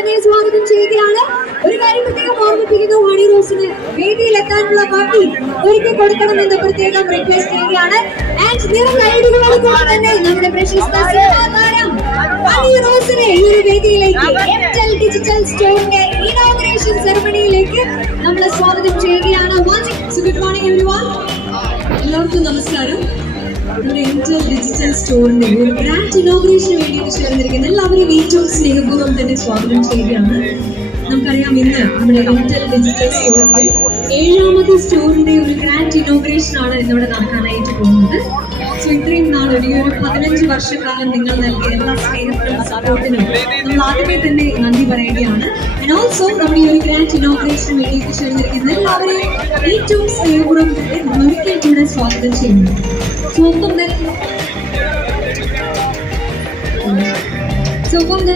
തന്നെ സ്വാഗതം ചെയ്യുകയാണ്. ഒരു കാര്യം പ്രത്യേകം ഓർമ്മിപ്പിക്കുന്നു, ഹണി റോസിന് വേദിയിലെത്താനുള്ള പാർട്ടി ഒരുക്കി കൊടുക്കണമെന്ന് പ്രത്യേകം റിക്വസ്റ്റ് ചെയ്യുകയാണ്. ആൻഡ് നിറകൈഡികളോടുകൂടി തന്നെ നമ്മുടെ പ്രശസ്ത സിനിമാ താരം ഹണി റോസിനെ ഈ ഒരു വേദിയിലേക്ക് എംടെൽ ഡിജിറ്റൽ സ്റ്റോറിന്റെ ഇനോഗ്രേഷൻ സെറമണിയിലേക്ക് നമ്മൾ സ്വാഗതം ചെയ്യുകയാണ്. Good morning everyone. എല്ലാവർക്കും നമസ്കാരം. നമ്മുടെ എംടെൽ ഡിജിറ്റൽ സ്റ്റോറിന്റെ ഒരു ഗ്രാൻഡ് ഇനോഗ്രേഷന് വേണ്ടിയിട്ട് ചേർന്നിരിക്കുന്ന എല്ലാവരെയും ഏറ്റവും സ്നേഹപൂർവ്വം തന്നെ സ്വാഗതം ചെയ്യുകയാണ്. നമുക്കറിയാം, ഇന്ന് നമ്മുടെ എംടെൽ ഡിജിറ്റൽ സ്റ്റോറിന്റെ 7ാമത്തെ സ്റ്റോറിന്റെ ഒരു ഗ്രാൻഡ് ഇനോഗ്രേഷൻ ആണ് ഇന്നിവിടെ നടക്കാനായിട്ട് പോകുന്നത്. സോ ഇത്രയും നാൾ ഈ ഒരു 15 വർഷക്കാലം നിങ്ങൾ നൽകിയ എല്ലാ സ്നേഹത്തിനും സപ്പോർട്ടിനും നമ്മൾ ആദ്യമേ തന്നെ നന്ദി പറയുകയാണ്. ആൻഡ് ഓൾസോ നമ്മുടെ ഈ ഒരു ഗ്രാൻഡ് ഇനോഗ്രേഷന് വേണ്ടിയിട്ട് ചേർന്നിരിക്കുന്ന എല്ലാവരെയും ഏറ്റവും സ്നേഹപൂർവ്വം തന്നെ നമ്മൾ ഒരിക്കൽ കൂടെ സ്വാഗതം ചെയ്യുന്നു. So from the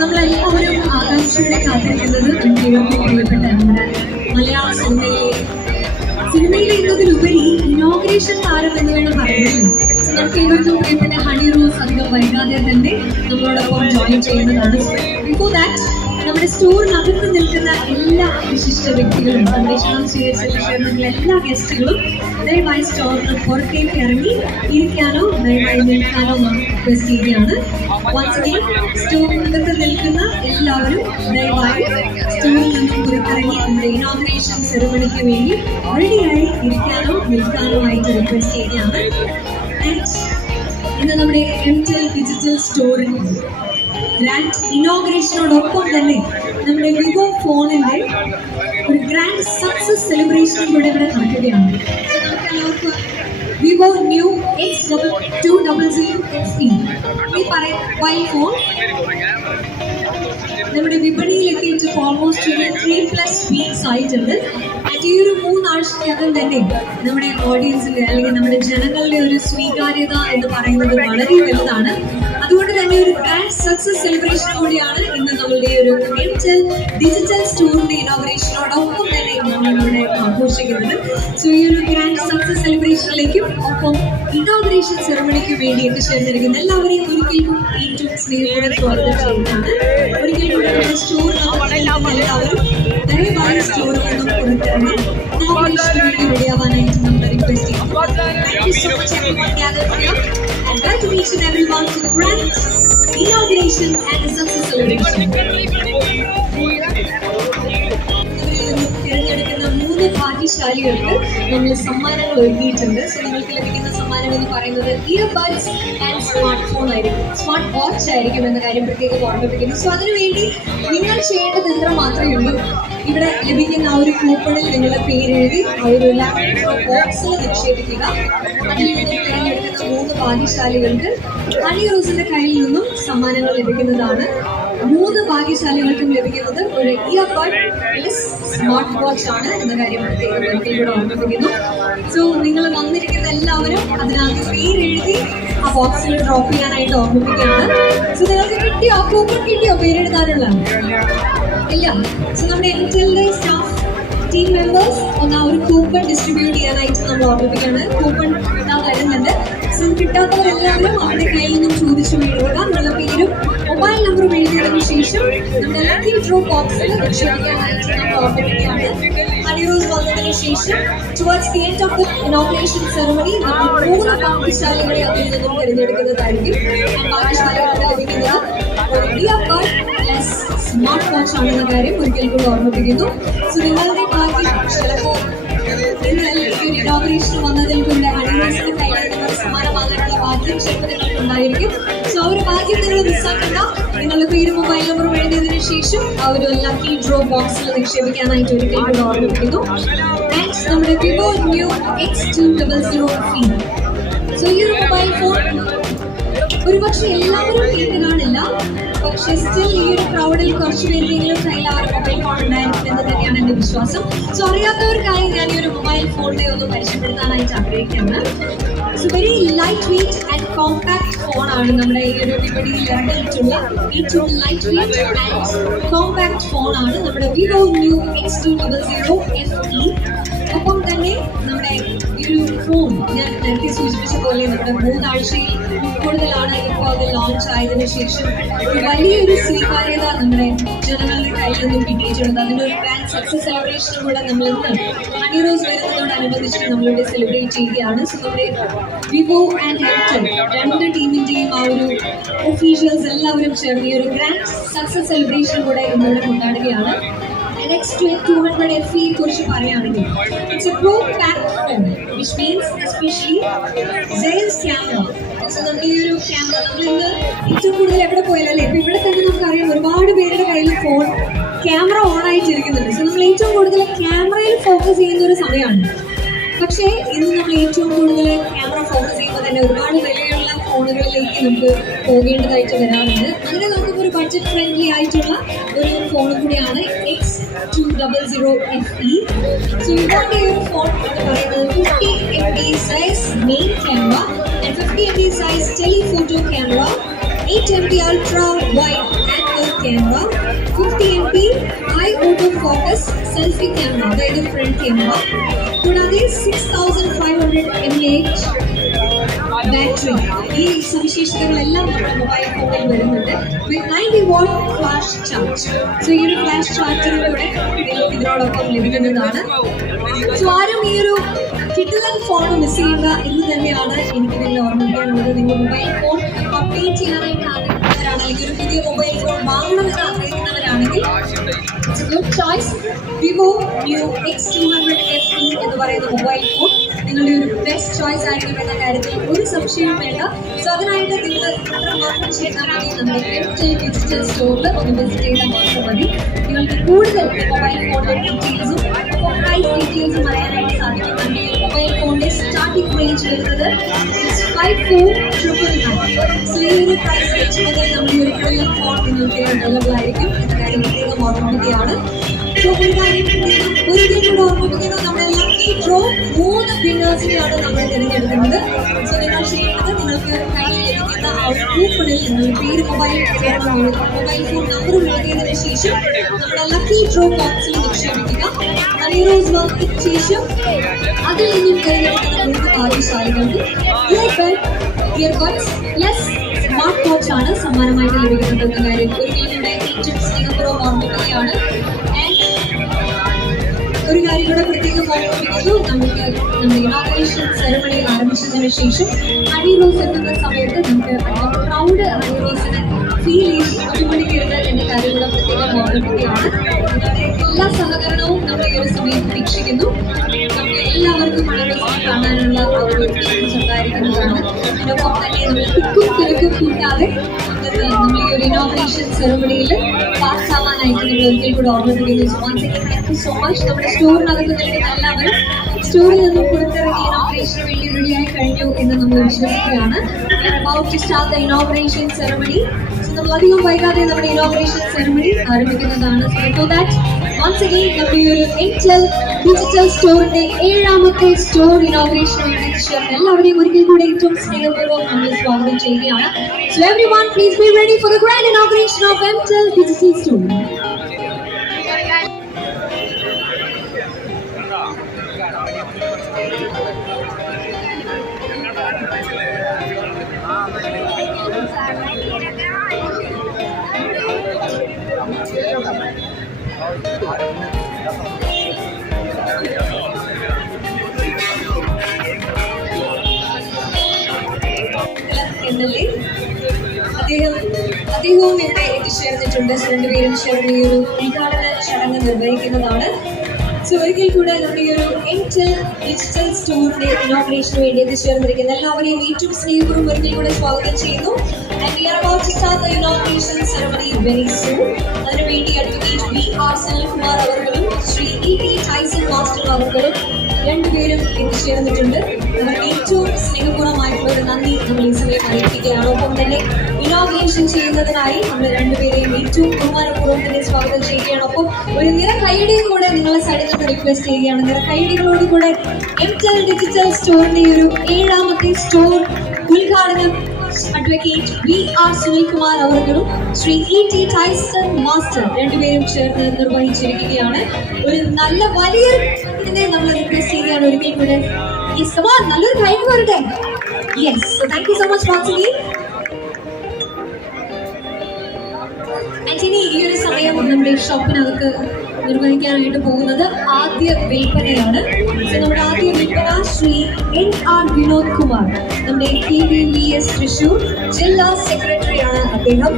നമ്മളെല്ലാവരും ആകാംക്ഷയോടെ കാത്തിരിക്കുന്നത് പ്രിയപ്പെട്ട നമ്മുടെ മലയാള സിനിമയിലെ എന്നതിലുപരി ഇനോഗ്രേഷൻ താരം എന്ന് വേണം പറയുന്നത്. നമുക്ക് ഏവർക്കും പ്രിയപ്പെട്ട ഹണി റോസ് അധികം വൈകാതെ തന്നെ നമ്മളോടൊപ്പം ജോയിൻ ചെയ്യുന്നതാണ്. ബിഫോർ ദാറ്റ് നമ്മുടെ സ്റ്റോറിനകത്ത് നിൽക്കുന്ന എല്ലാ വിശിഷ്ട വ്യക്തികളും സംരക്ഷണം ചേർന്നിട്ടുള്ള എല്ലാ ഗസ്റ്റുകളും ദയവായി സ്റ്റോറിന് പുറത്തേക്ക് ഇറങ്ങി ഇരിക്കാനോ ദയവായി നിൽക്കാനോ നാം റിക്വസ്റ്റ് ചെയ്യുകയാണ്. സ്റ്റോറിനകത്ത് നിൽക്കുന്ന എല്ലാവരും ദയവായി സ്റ്റോറിൽ നിന്നും പുറത്തിറങ്ങി നമ്മുടെ ഇനോഗ്രേഷൻ സെറമണിക്ക് വേണ്ടി റെഡിയായി ഇരിക്കാനോ നിൽക്കാനോ ആയിട്ട് റിക്വസ്റ്റ് ചെയ്യുകയാണ്. ഇന്ന് നമ്മുടെ എംടെൽ ഡിജിറ്റൽ സ്റ്റോറിൽ ഗ്രാൻഡ് ഇനോഗ്രേഷനോടൊപ്പം തന്നെ നമ്മുടെ വിവോ ഫോണിന്റെ ഒരു ഗ്രാൻഡ് സക്സസ് സെലിബ്രേഷൻ കൂടെ ഇവിടെ നടക്കുകയാണ്. നമുക്കെല്ലാവർക്കും വിവോ ന്യൂ X200 FE ഈ പറയുന്ന മൊബൈൽ ഫോൺ നമ്മുടെ വിപണിയിൽ എത്തിയിട്ട് ഓൾമോസ്റ്റ് 3+ വീക്സ് ആയിട്ടുണ്ട്. ഈ ഒരു 3 ആഴ്ചക്കകം തന്നെ നമ്മുടെ ഓഡിയൻസിന്റെ അല്ലെങ്കിൽ നമ്മുടെ ജനങ്ങളുടെ ഒരു സ്വീകാര്യത എന്ന് പറയുന്നത് വളരെ വലുതാണ്. അതുകൊണ്ട് തന്നെ ഒരു ഗ്രാൻഡ് സക്സസ് സെലിബ്രേഷൻ കൂടിയാണ് ഇന്ന് നമ്മളുടെ ഒരു എംടെൽ ഡിജിറ്റൽ സ്റ്റോറിന്റെ ഇനോഗ്രേഷനോടൊപ്പം തന്നെ നമ്മളിവിടെ ആഘോഷിക്കുന്നത്. സോ ഈ ഒരു ഗ്രാൻഡ് സക്സസ് സെലിബ്രേഷനിലേക്കും ഒപ്പം ഇനോഗ്രേഷൻ സെറമണിക്ക് വേണ്ടി എത്തിച്ചേർന്നിരിക്കുന്ന എല്ലാവരെയും ഒരിക്കലും ഏറ്റവും സ്നേഹത്തോടെ സ്വാഗതം ചെയ്യുന്നതാണ്. ഒരിക്കലും നമ്മുടെ സ്റ്റോറിനകത്ത് എല്ലാവരും ദയവായി സ്റ്റോറിൽ നിന്നും പുറത്തിറങ്ങി ഇനോഗ്രേഷന് വേണ്ടി റെഡിയാവാനായിട്ട് നമ്മൾ റിക്വസ്റ്റ് ചെയ്യുന്നു. Thank you so much everyone gathered here and welcome each and everyone to the grand inauguration and the success celebration. തിരഞ്ഞെടുക്കുന്ന 3 ഭാഗ്യശാലികൾക്ക് നമ്മൾ സമ്മാനങ്ങൾ ഒരുക്കിയിട്ടുണ്ട്. സോ നിങ്ങൾക്ക് ലഭിക്കുന്ന സമ്മാനം എന്ന് പറയുന്നത് ഇയർബഡ്സ് ആൻഡ് സ്മാർട്ട് ഫോൺ ആയിരിക്കും, സ്മാർട്ട് വാച്ച് ആയിരിക്കും എന്ന കാര്യം പ്രത്യേകം ഓർമ്മിപ്പിക്കുന്നു. സോ അതിനുവേണ്ടി നിങ്ങൾ ചെയ്യേണ്ടത് ഇത്ര മാത്രമേ ഉള്ളൂ. ഇവിടെ ലഭിക്കുന്ന ആ ഒരു കൂപ്പണിൽ നിങ്ങളുടെ പേരെഴുതി ആ ഒരു ബോക്സിൽ നിക്ഷേപിക്കുക. അതിൽ നിന്നും തിരഞ്ഞെടുക്കുന്ന 3 ഭാഗ്യശാലികൾക്ക് ഹണി റോസിന്റെ കയ്യിൽ നിന്നും സമ്മാനങ്ങൾ ലഭിക്കുന്നതാണ്. 3 ഭാഗ്യശാലികൾക്കും ലഭിക്കുന്നത് ഒരു ഇയർബഡ് പ്ലസ് സ്മാർട്ട് വാച്ച് ആണ് എന്ന കാര്യം പ്രത്യേകം ഇവിടെ ഓർമ്മിപ്പിക്കുന്നു. സോ നിങ്ങൾ വന്നിരിക്കുന്ന എല്ലാവരും അതിനകത്ത് പേരെഴുതി ആ ബോക്സിൽ ഡ്രോപ്പ് ചെയ്യാനായിട്ട് ഓർമ്മിപ്പിക്കുകയാണ്. സോ നിങ്ങൾക്ക് കിട്ടിയോ കൂപ്പൺ? കിട്ടിയോ പേരെഴുതാനുള്ള? ഇല്ല. സോ നമ്മുടെ എംടെലിന്റെ സ്റ്റാഫ് ടീം മെമ്പേഴ്സ് ഒന്ന് ആ ഒരു കൂപ്പൺ ഡിസ്ട്രിബ്യൂട്ട് ചെയ്യാനായിട്ട് നമ്മൾ ഓർമ്മിപ്പിക്കുകയാണ്. കൂപ്പൺ വരുന്നുണ്ട്. സോ കിട്ടാത്തവരെല്ലാവരും അവരുടെ കയ്യിൽ നിന്നും ചോദിച്ചു എഴുതുക. നിങ്ങളുടെ പേരും മൊബൈൽ നമ്പറും എഴുതിയതിനു ശേഷം നമ്മുടെ ലക്കി ഡ്രോ ബോക്സിൽ നിക്ഷേപിക്കാനായിട്ട് നമ്മൾ ഓർമ്മിപ്പിക്കുകയാണ്. ഹണി റോസ് വന്നതിന് ശേഷം towards the end of the inauguration ceremony നമ്മൾ 3 ഭാഗ്യശാലികളെ അതിൽ നിന്നും തിരഞ്ഞെടുക്കുന്നതായിരിക്കും. ഭാഗ്യശാലികൾക്ക് ലഭിക്കുന്നത് ഒരു ഇയർബഡ് പ്ലസ് സ്മാർട്ട് വാച്ച് ആണെന്ന കാര്യം ഒരിക്കൽ കൂടി ഓർമ്മിപ്പിക്കുന്നു. സോ നിങ്ങളുടെ ഭാഗ്യം ചിലപ്പോൾ ഇനോഗ്രേഷൻ വന്നതിൽ കൂടെ ഹണി റോസിന്റെ കയ്യിൽ നിങ്ങൾ സമ്മാനം വാങ്ങാനുള്ള ഭാഗ്യം ചിലപ്പോൾ നിങ്ങൾക്കുണ്ടായിരിക്കും. സോ ആ ഒരു ഭാഗ്യം നിങ്ങൾ മിസ്സാക്കണ്ട. നിങ്ങളുടെ പേര് മൊബൈൽ നമ്പറും എഴുതിയതിനു ശേഷം ആ ഒരു ലക്കി ഡ്രോ ബോക്സിൽ നിക്ഷേപിക്കാനായിട്ട് ഒരിക്കൽ കൂടി ഓർമ്മിപ്പിക്കുന്നു. ആൻഡ് നമ്മുടെ Vivo new X200 FE. So ഈ ഒരു മൊബൈൽ ഫോൺ ഒരുപക്ഷെ എല്ലാവരും കേട്ട് കാണില്ല, പക്ഷെ സ്റ്റിൽ ഈ ഒരു ക്രൗഡിൽ കുറച്ച് പേരെങ്കിലും കയ്യിൽ ആ ഒരു മൊബൈൽ ഫോൺ ഉണ്ടായിരിക്കും എന്ന് തന്നെയാണ് എൻ്റെ വിശ്വാസം. സോ അറിയാത്തവർക്കായി ഞാൻ ഈ ഒരു മൊബൈൽ ഫോണിനെ ഒന്ന് പരിചയപ്പെടുത്താനായിട്ട് ആഗ്രഹിക്കുകയാണ്. So very light weight and compact ഫോണാണ് നമ്മുടെ ഈ ഒരു വിപണിയിൽ ഇറങ്ങിയിട്ടുള്ള ഏറ്റവും ലൈറ്റ് വെയ്റ്റ് ആൻഡ് കോമ്പാക്ട് ഫോണാണ് നമ്മുടെ വിവോ ന്യൂ X200 FE. ഒപ്പം തന്നെ നമ്മുടെ ഈ ഒരു ഫോൺ ഞാൻ നേരത്തെ സൂചിപ്പിച്ച പോലെ നമ്മുടെ 3 ആഴ്ചയിൽ കൂടുതലാണ് ഇപ്പോൾ അത് ലോഞ്ച് ആയതിനു ശേഷം ഒരു വലിയൊരു സ്വീകാര്യത നമ്മുടെ ജനങ്ങളുടെ കയ്യിൽ നിന്നും കിട്ടിയിട്ടുണ്ട്. അതിന്റെ ഒരു ഗ്രാൻഡ് സക്സസ് സെലിബ്രേഷനും കൂടെ നമ്മൾ ഇന്ന് ഹണി റോസ് വരുന്നതോടനുബന്ധിച്ച് നമ്മളിവിടെ സെലിബ്രേറ്റ് ചെയ്യുകയാണ്. സോ നമ്മുടെ വിവോ ആൻഡ് എയർടെൽ രണ്ട് ടീമിന്റെയും ആ ഒരു ഒഫീഷ്യൽസ് എല്ലാവരും ചേർന്ന് ഈ ഒരു ഗ്രാൻഡ് സക്സസ് സെലിബ്രേഷൻ കൂടെ ഇന്നിവിടെ കൊണ്ടാടുകയാണ്. NX200 FE കുറിച്ച് പറയുകയാണെങ്കിൽ it's a pro pack phone which means especially sales camera. So നമ്മുടെ ഈ ഒരു ക്യാമറ നമ്മളിന്ന് ഏറ്റവും കൂടുതൽ എവിടെ പോയാലല്ലേ ഇപ്പൊ ഇവിടെ തന്നെ നമുക്കറിയാം ഒരുപാട് പേരുടെ കയ്യിൽ ഫോൺ ക്യാമറ ഓൺ ആയിട്ടിരിക്കുന്നുണ്ട്. സോ നമ്മൾ ഏറ്റവും കൂടുതൽ ക്യാമറയിൽ ഫോക്കസ് ചെയ്യുന്ന ഒരു സമയമാണ്. പക്ഷേ ഇന്ന് നമ്മൾ ഏറ്റവും കൂടുതൽ ക്യാമറ ഫോക്കസ് ചെയ്യുമ്പോൾ തന്നെ ഒരുപാട് വിലയുള്ള ഫോണുകളിലേക്ക് നമുക്ക് പോകേണ്ടതായിട്ട് വരാറുണ്ട്. അങ്ങനെ നമുക്കിപ്പോൾ ഒരു ബഡ്ജറ്റ് ഫ്രണ്ട്ലി ആയിട്ടുള്ള ഒരു ഫോണും കൂടിയാണ് X200 FE. സോ ഇതാണ് ഈ ഒരു ഫോൺ എന്ന് പറയുന്നത് 50 MP size main camera and 50 MP size telephoto camera, 8 MP ultra wide angle camera, 50 MP high auto focus selfie camera അതായത് ഫ്രണ്ട് ക്യാമറ, കൂടാതെ 6500 mAh ബാറ്ററി. ഈ സവിശേഷതകളെല്ലാം നമ്മുടെ മൊബൈൽ ഫോണിൽ വരുന്നുണ്ട് വിത്ത് 90 വാട്ട് ഫ്ലാഷ് ചാർജ്. സോ ഈ ഒരു ഫ്ലാഷ് ചാർജറിലൂടെ നിങ്ങൾക്ക് ഇതിനോടൊപ്പം ലഭിക്കുന്നതാണ്. സോ ആരും ഈ ഒരു കിട്ടുന്ന ഫോൺ മിസ് ചെയ്യുക എന്ന് തന്നെയാണ് എനിക്ക് നിങ്ങളെ ഓർമ്മിക്കാനുള്ളത്. നിങ്ങൾ മൊബൈൽ ഫോൺ അപ്ഡേറ്റ് ചെയ്യാനായിട്ട് ആഗ്രഹിക്കുന്നവരാണ് അല്ലെങ്കിൽ ഒരു പുതിയ മൊബൈൽ ഫോൺ വാങ്ങണമെന്ന് ആഗ്രഹിക്കുന്നവരാണെങ്കിൽ good choice. Vivo new X200 FE എന്ന് പറയുന്ന മൊബൈൽ ഫോൺ നിങ്ങളുടെ ഒരു ബെസ്റ്റ് ചോയ്സ് ആയിരിക്കും എന്ന കാര്യത്തിൽ ഒരു സംശയവും വേണ്ട. സോ അതിനായിട്ട് നിങ്ങൾ മാത്രം ചെയ്താൽ മതി. നമ്മുടെ എംടെൽ ഡിജിറ്റൽ സ്റ്റോറിൽ ഒന്ന് വിസിറ്റ് ചെയ്താൽ മാത്രം മതി. നിങ്ങൾക്ക് കൂടുതൽ മൊബൈൽ ഫോണിന്റെ ഡീറ്റെയിൽസും പ്രൈസ് ഡീറ്റെയിൽസും അറിയാനായിട്ട് സാധിക്കും. നമ്മുടെ മൊബൈൽ ഫോണിന്റെ സ്റ്റാർട്ടിംഗ് റേഞ്ച് വരുന്നത് 54,999. സോ ഈ ഒരു പ്രൈസ് റേഞ്ച് മുതൽ നമ്മൾ ഒരു പുതിയ ഫോൺ നിങ്ങൾക്ക് അവൈലബിൾ ആയിരിക്കും എന്ന കാര്യം പ്രത്യേകം ഓർമ്മിക്കുകയാണ്. സോ ഒരു കാര്യം ഒരു ഇതിലൂടെ ഓർമ്മിപ്പിക്കുന്നത് നമ്മുടെ ലക്കി ഡ്രോ 3 വിന്നേഴ്സിനെയാണ് നമ്മൾ തിരഞ്ഞെടുക്കുന്നത്. സോ നിങ്ങൾ ചെയ്യുന്നത് നിങ്ങൾക്ക് കയ്യിൽ ലഭിക്കുന്ന ആ കൂപ്പണിൽ നിങ്ങൾ പേര് മൊബൈൽ ഫോൺ നമ്പറും എഴുതിയതിനു ശേഷം നമ്മുടെ ലക്കി ഡ്രോ ബോക്സിൽ നിക്ഷേപിക്കുക. ഹണി റോസ് വന്നതിന് ശേഷം അതിൽ നിന്നും തിരഞ്ഞെടുക്കുന്ന 3 ഭാഗ്യശാലികൾക്ക് ഇയർബഡ്സ് പ്ലസ് സ്മാർട്ട് വാച്ച് ആണ് സമ്മാനമായിട്ട് ലഭിക്കുന്നത് എന്ന കാര്യം ഒരിക്കലും ഏറ്റവും സ്നേഹപൂർവ്വം ഓർമ്മിക്കുകയാണ്. ഒരു കാര്യം കൂടെ പ്രത്യേകം ഓർമ്മിപ്പിക്കുന്നു, നമുക്ക് നമ്മുടെ ഇനോഗ്രേഷൻ സെറമണി ആരംഭിച്ചതിന് ശേഷം ഹണി റോസ് എത്തുന്ന സമയത്ത് നമുക്ക് പ്രൗഡ് ഹണി റോസിനെ ഫീൽ ചെയ്ത് അഭിമാനിക്കരുത് എന്ന കാര്യം കൂടെ പ്രത്യേകം ഓർമ്മിപ്പിക്കുകയാണ്. നിങ്ങളുടെ എല്ലാ സഹകരണവും നമ്മൾ ഈ ഒരു സമയം പ്രതീക്ഷിക്കുന്നു. നമുക്ക് എല്ലാവർക്കും ഹണി റോസിനെ കാണാനുള്ള ആ ഒരു ഉണ്ടായിരിക്കുന്നതാണ്. അതിനൊപ്പം തന്നെ നമ്മൾ തിക്കും തിരക്കും കൂട്ടാതെ നമ്മൾ ഈ ഒരു ഇനോഗ്രേഷൻ സെറമണിയിൽ പാസ്സാവാനായിട്ട് നമ്മൾ ഒരിക്കൽ കൂടെ ഓർമ്മിപ്പിക്കുന്നു. Thank you so much. നമ്മുടെ സ്റ്റോറിനകത്ത് നിൽക്കുന്ന എല്ലാവരും സ്റ്റോറിൽ നിന്നും പുറത്തിറങ്ങി ഇനോഗ്രേഷന് വേണ്ടി റെഡിയായി കഴിഞ്ഞു എന്ന് നമ്മൾ വിശ്വസിക്കുകയാണ്. about to start the inauguration ceremony. So നമ്മൾ അധികം വൈകാതെ നമ്മുടെ ഇനോഗ്രേഷൻ സെറമണി ആരംഭിക്കുന്നതാണ്. So that once again നമ്മുടെ ഒരു എംടെൽ ഡിജിറ്റൽ സ്റ്റോറിന്റെ 7ാമത്തെ സ്റ്റോർ ഇനോഗ്രേഷൻ വേണ്ടി ചേർന്ന് എല്ലാവരെയും ഒരിക്കൽ കൂടെ ഏറ്റവും സ്നേഹപൂർവ്വം നമ്മൾ സ്വാഗതം ചെയ്യുകയാണ്. So everyone please be ready for the grand inauguration of MTEL digital store. എന്നല്ലേ അദ്ദേഹവും ഇവിടെ എത്തിച്ചേർന്നിട്ടുണ്ട്. രണ്ടുപേരും ചേർന്ന് ഈ ഒരു ഉദ്ഘാടന ചടങ്ങ് നിർവഹിക്കുന്നതാണ്. സോ ഒരിക്കൽ കൂടെ നമ്മുടെ ഈ ഒരു എംടെൽ ഡിജിറ്റൽ സ്റ്റോറിന്റെ ഇനോഗ്രേഷന് വേണ്ടി എത്തിച്ചേർന്നിരിക്കുന്ന എല്ലാവരെയും ഏറ്റവും സ്നേഹപൂർവ്വം ഒരിക്കൽ കൂടെ സ്വാഗതം ചെയ്യുന്നു. And we are about to start the inauguration ceremony very soon. അതിനുവേണ്ടി അഡ്വക്കേറ്റ് B.R. സുനിൽകുമാർ അവർകളും ശ്രീ E.T. ടൈസൺ മാസ്റ്റർ അവർകളും രണ്ടുപേരും എത്തിച്ചേർന്നിട്ടുണ്ട്. അവർക്ക് ഏറ്റവും സ്നേഹപൂർവ്വമായിട്ടുള്ള ഒരു നന്ദി നമ്മൾ ഈ സമയം അറിയിക്കുകയാണ്. ഒപ്പം തന്നെ ഇനോഗ്രേഷൻ ചെയ്യുന്നതിനായി നമ്മൾ രണ്ടുപേരെയും ഏറ്റവും ബഹുമാനപൂർവ്വം തന്നെ സ്വാഗതം ചെയ്യുകയാണ്. ഒപ്പം ഒരു നിറ കൈയുടെയും കൂടെ നിങ്ങളെ സൈഡിൽ നിന്ന് റിക്വസ്റ്റ് ചെയ്യുകയാണ്. നിറ കൈയുടെകളോട് കൂടെ എംടെൽ ഡിജിറ്റൽ സ്റ്റോറിന്റെ ഒരു 7ാമത്തെ സ്റ്റോർ ഉദ്ഘാടനം അഡ്വക്കേറ്റ് B.R. സുനിൽകുമാർ അവർകളും ശ്രീ E.T. ടൈസൺ മാസ്റ്റർ രണ്ടുപേരും ചേർന്ന് നിർവഹിച്ചിരിക്കുകയാണ്. ഒരു നല്ല വലിയ നമ്മൾ റിക്വസ്റ്റ് ചെയ്യുകയാണ് ഒരിക്കൽ കൂടെ Yes, come on, നല്ലൊരു കൈ വരട്ടെ. Yes, so thank you so much once again. Antony, ഈ ഒരു സമയം നമ്മുടെ ഷോപ്പിനകത്ത് നിർവഹിക്കാനായിട്ട് പോകുന്നത് ആദ്യ വിൽപ്പനയാണ്. നമ്മുടെ ആദ്യ വിൽപ്പന ശ്രീ NR വിനോദ് കുമാർ, നമ്മുടെ KVVS തൃശൂർ ജില്ലാ സെക്രട്ടറി ആണ് അദ്ദേഹം.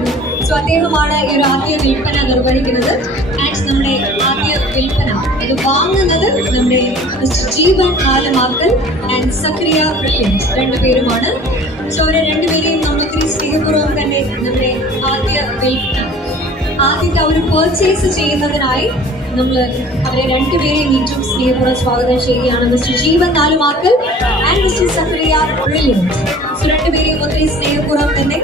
സോ അദ്ദേഹമാണ് ഈ ഒരു ആദ്യ വിൽപ്പന നിർവഹിക്കുന്നത്. ആൻഡ് നമ്മുടെ ആദ്യ വിൽപ്പന ഇത് വാങ്ങുന്നത് നമ്മുടെ മിസ്റ്റർ ജീവൻ ആലമാക്കൽ ആൻഡ് സക്രിയ ബ്രില്യൻസ് രണ്ടുപേരുമാണ്. സോ അവരെ രണ്ടുപേരെയും നമ്മൾ ഒത്തിരി സ്നേഹപൂർവ്വം തന്നെ നമ്മുടെ ആദ്യ വിൽപ്പന ആദ്യത്തെ ഒരു പർച്ചേസ് ചെയ്യുന്നതിനായി നമ്മൾ അവരെ രണ്ടുപേരെയും ഏറ്റവും സ്നേഹപൂർവ്വം സ്വാഗതം ചെയ്യുകയാണ്. Mister Jeevan Nalumakkal and mister Zakariya Brilliance. So രണ്ടുപേരെയും ഒത്തിരി സ്നേഹപൂർവ്വം തന്നെ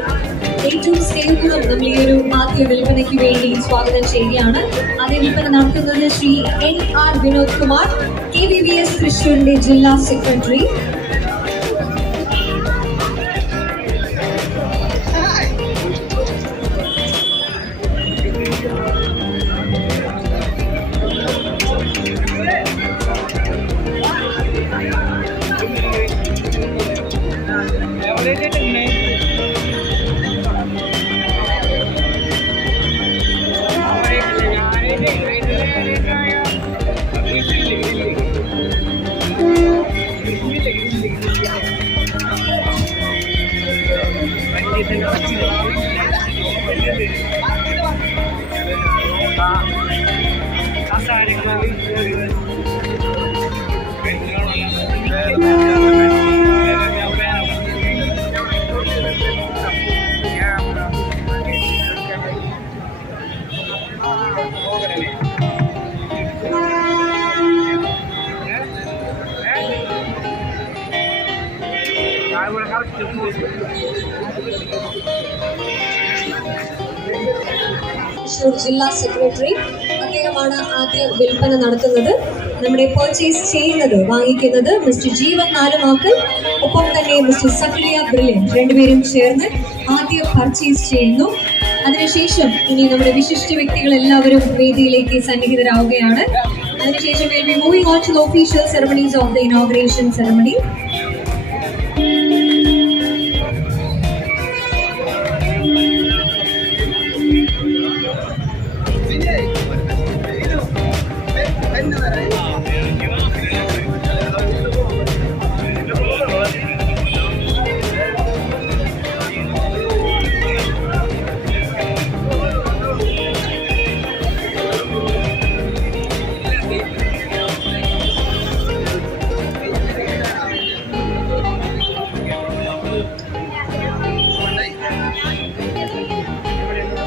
ഏറ്റവും സ്നേഹപൂർവ്വം നമ്മൾ ഈ ഒരു ആദ്യ വിൽപ്പനയ്ക്ക് വേണ്ടി സ്വാഗതം ചെയ്യുകയാണ്. ആദ്യ വിൽപ്പന നടത്തുന്നത് ശ്രീ NR വിനോദ് കുമാർ, KVVS തൃശൂരിന്റെ ജില്ലാ സെക്രട്ടറി. തൃശൂർ ജില്ലാ സെക്രട്ടറി അദ്ദേഹമാണ് ആദ്യ വിൽപ്പന നടത്തുന്നത്. നമ്മുടെ പർച്ചേസ് ചെയ്യുന്നത് വാങ്ങിക്കുന്നത് മിസ്റ്റർ ജീവൻ നാലുമാക്കൽ, ഒപ്പം തന്നെ മിസ്റ്റർ സക്രിയ ബ്രില്യൻ രണ്ടുപേരും ചേർന്ന് ആദ്യ പർച്ചേസ് ചെയ്യുന്നു. അതിനുശേഷം ഇനി നമ്മുടെ വിശിഷ്ട വ്യക്തികൾ എല്ലാവരും വേദിയിലേക്ക് സന്നിഹിതരാവുകയാണ്. അതിനുശേഷം we'll be moving on to the official ceremonies of the inauguration ceremony.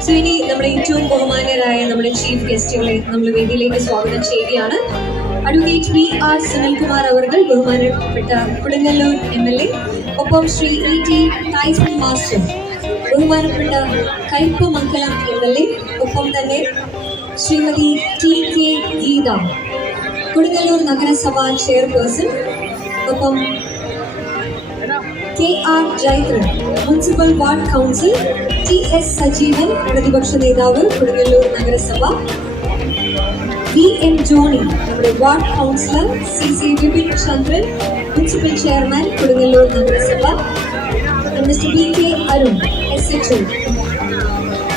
So ഇനി നമ്മുടെ ഏറ്റവും ബഹുമാന്യരായ നമ്മുടെ ചീഫ് ഗസ്റ്റുകളെ നമ്മൾ വേദിയിലേക്ക് സ്വാഗതം ചെയ്യുകയാണ്. അഡ്വക്കേറ്റ് VR സുനിൽകുമാർ അവർകൾ, ബഹുമാനപ്പെട്ട കൊടുങ്ങല്ലൂർ MLA, ഒപ്പം ശ്രീ ET ടൈസൺ മാസ്റ്റർ, ബഹുമാനപ്പെട്ട കയ്പമംഗലം MLA, ഒപ്പം തന്നെ ശ്രീമതി TK ഗീത, കൊടുങ്ങല്ലൂർ നഗരസഭ ചെയർപേഴ്സൺ, ഒപ്പം KR Jaithran, municipal ward council, TS Sajeevan, പ്രതിപക്ഷ നേതാവ് കൊടുങ്ങല്ലൂർ നഗരസഭ, VM ജോണി, നമ്മുടെ വാർഡ് കൗൺസിലർ, CC വിപിൻ ചന്ദ്രൻ, മുനിസിപ്പൽ ചെയർമാൻ കൊടുങ്ങല്ലൂർ നഗരസഭ, മിസ്റ്റർ BK അരുൺ, SHO.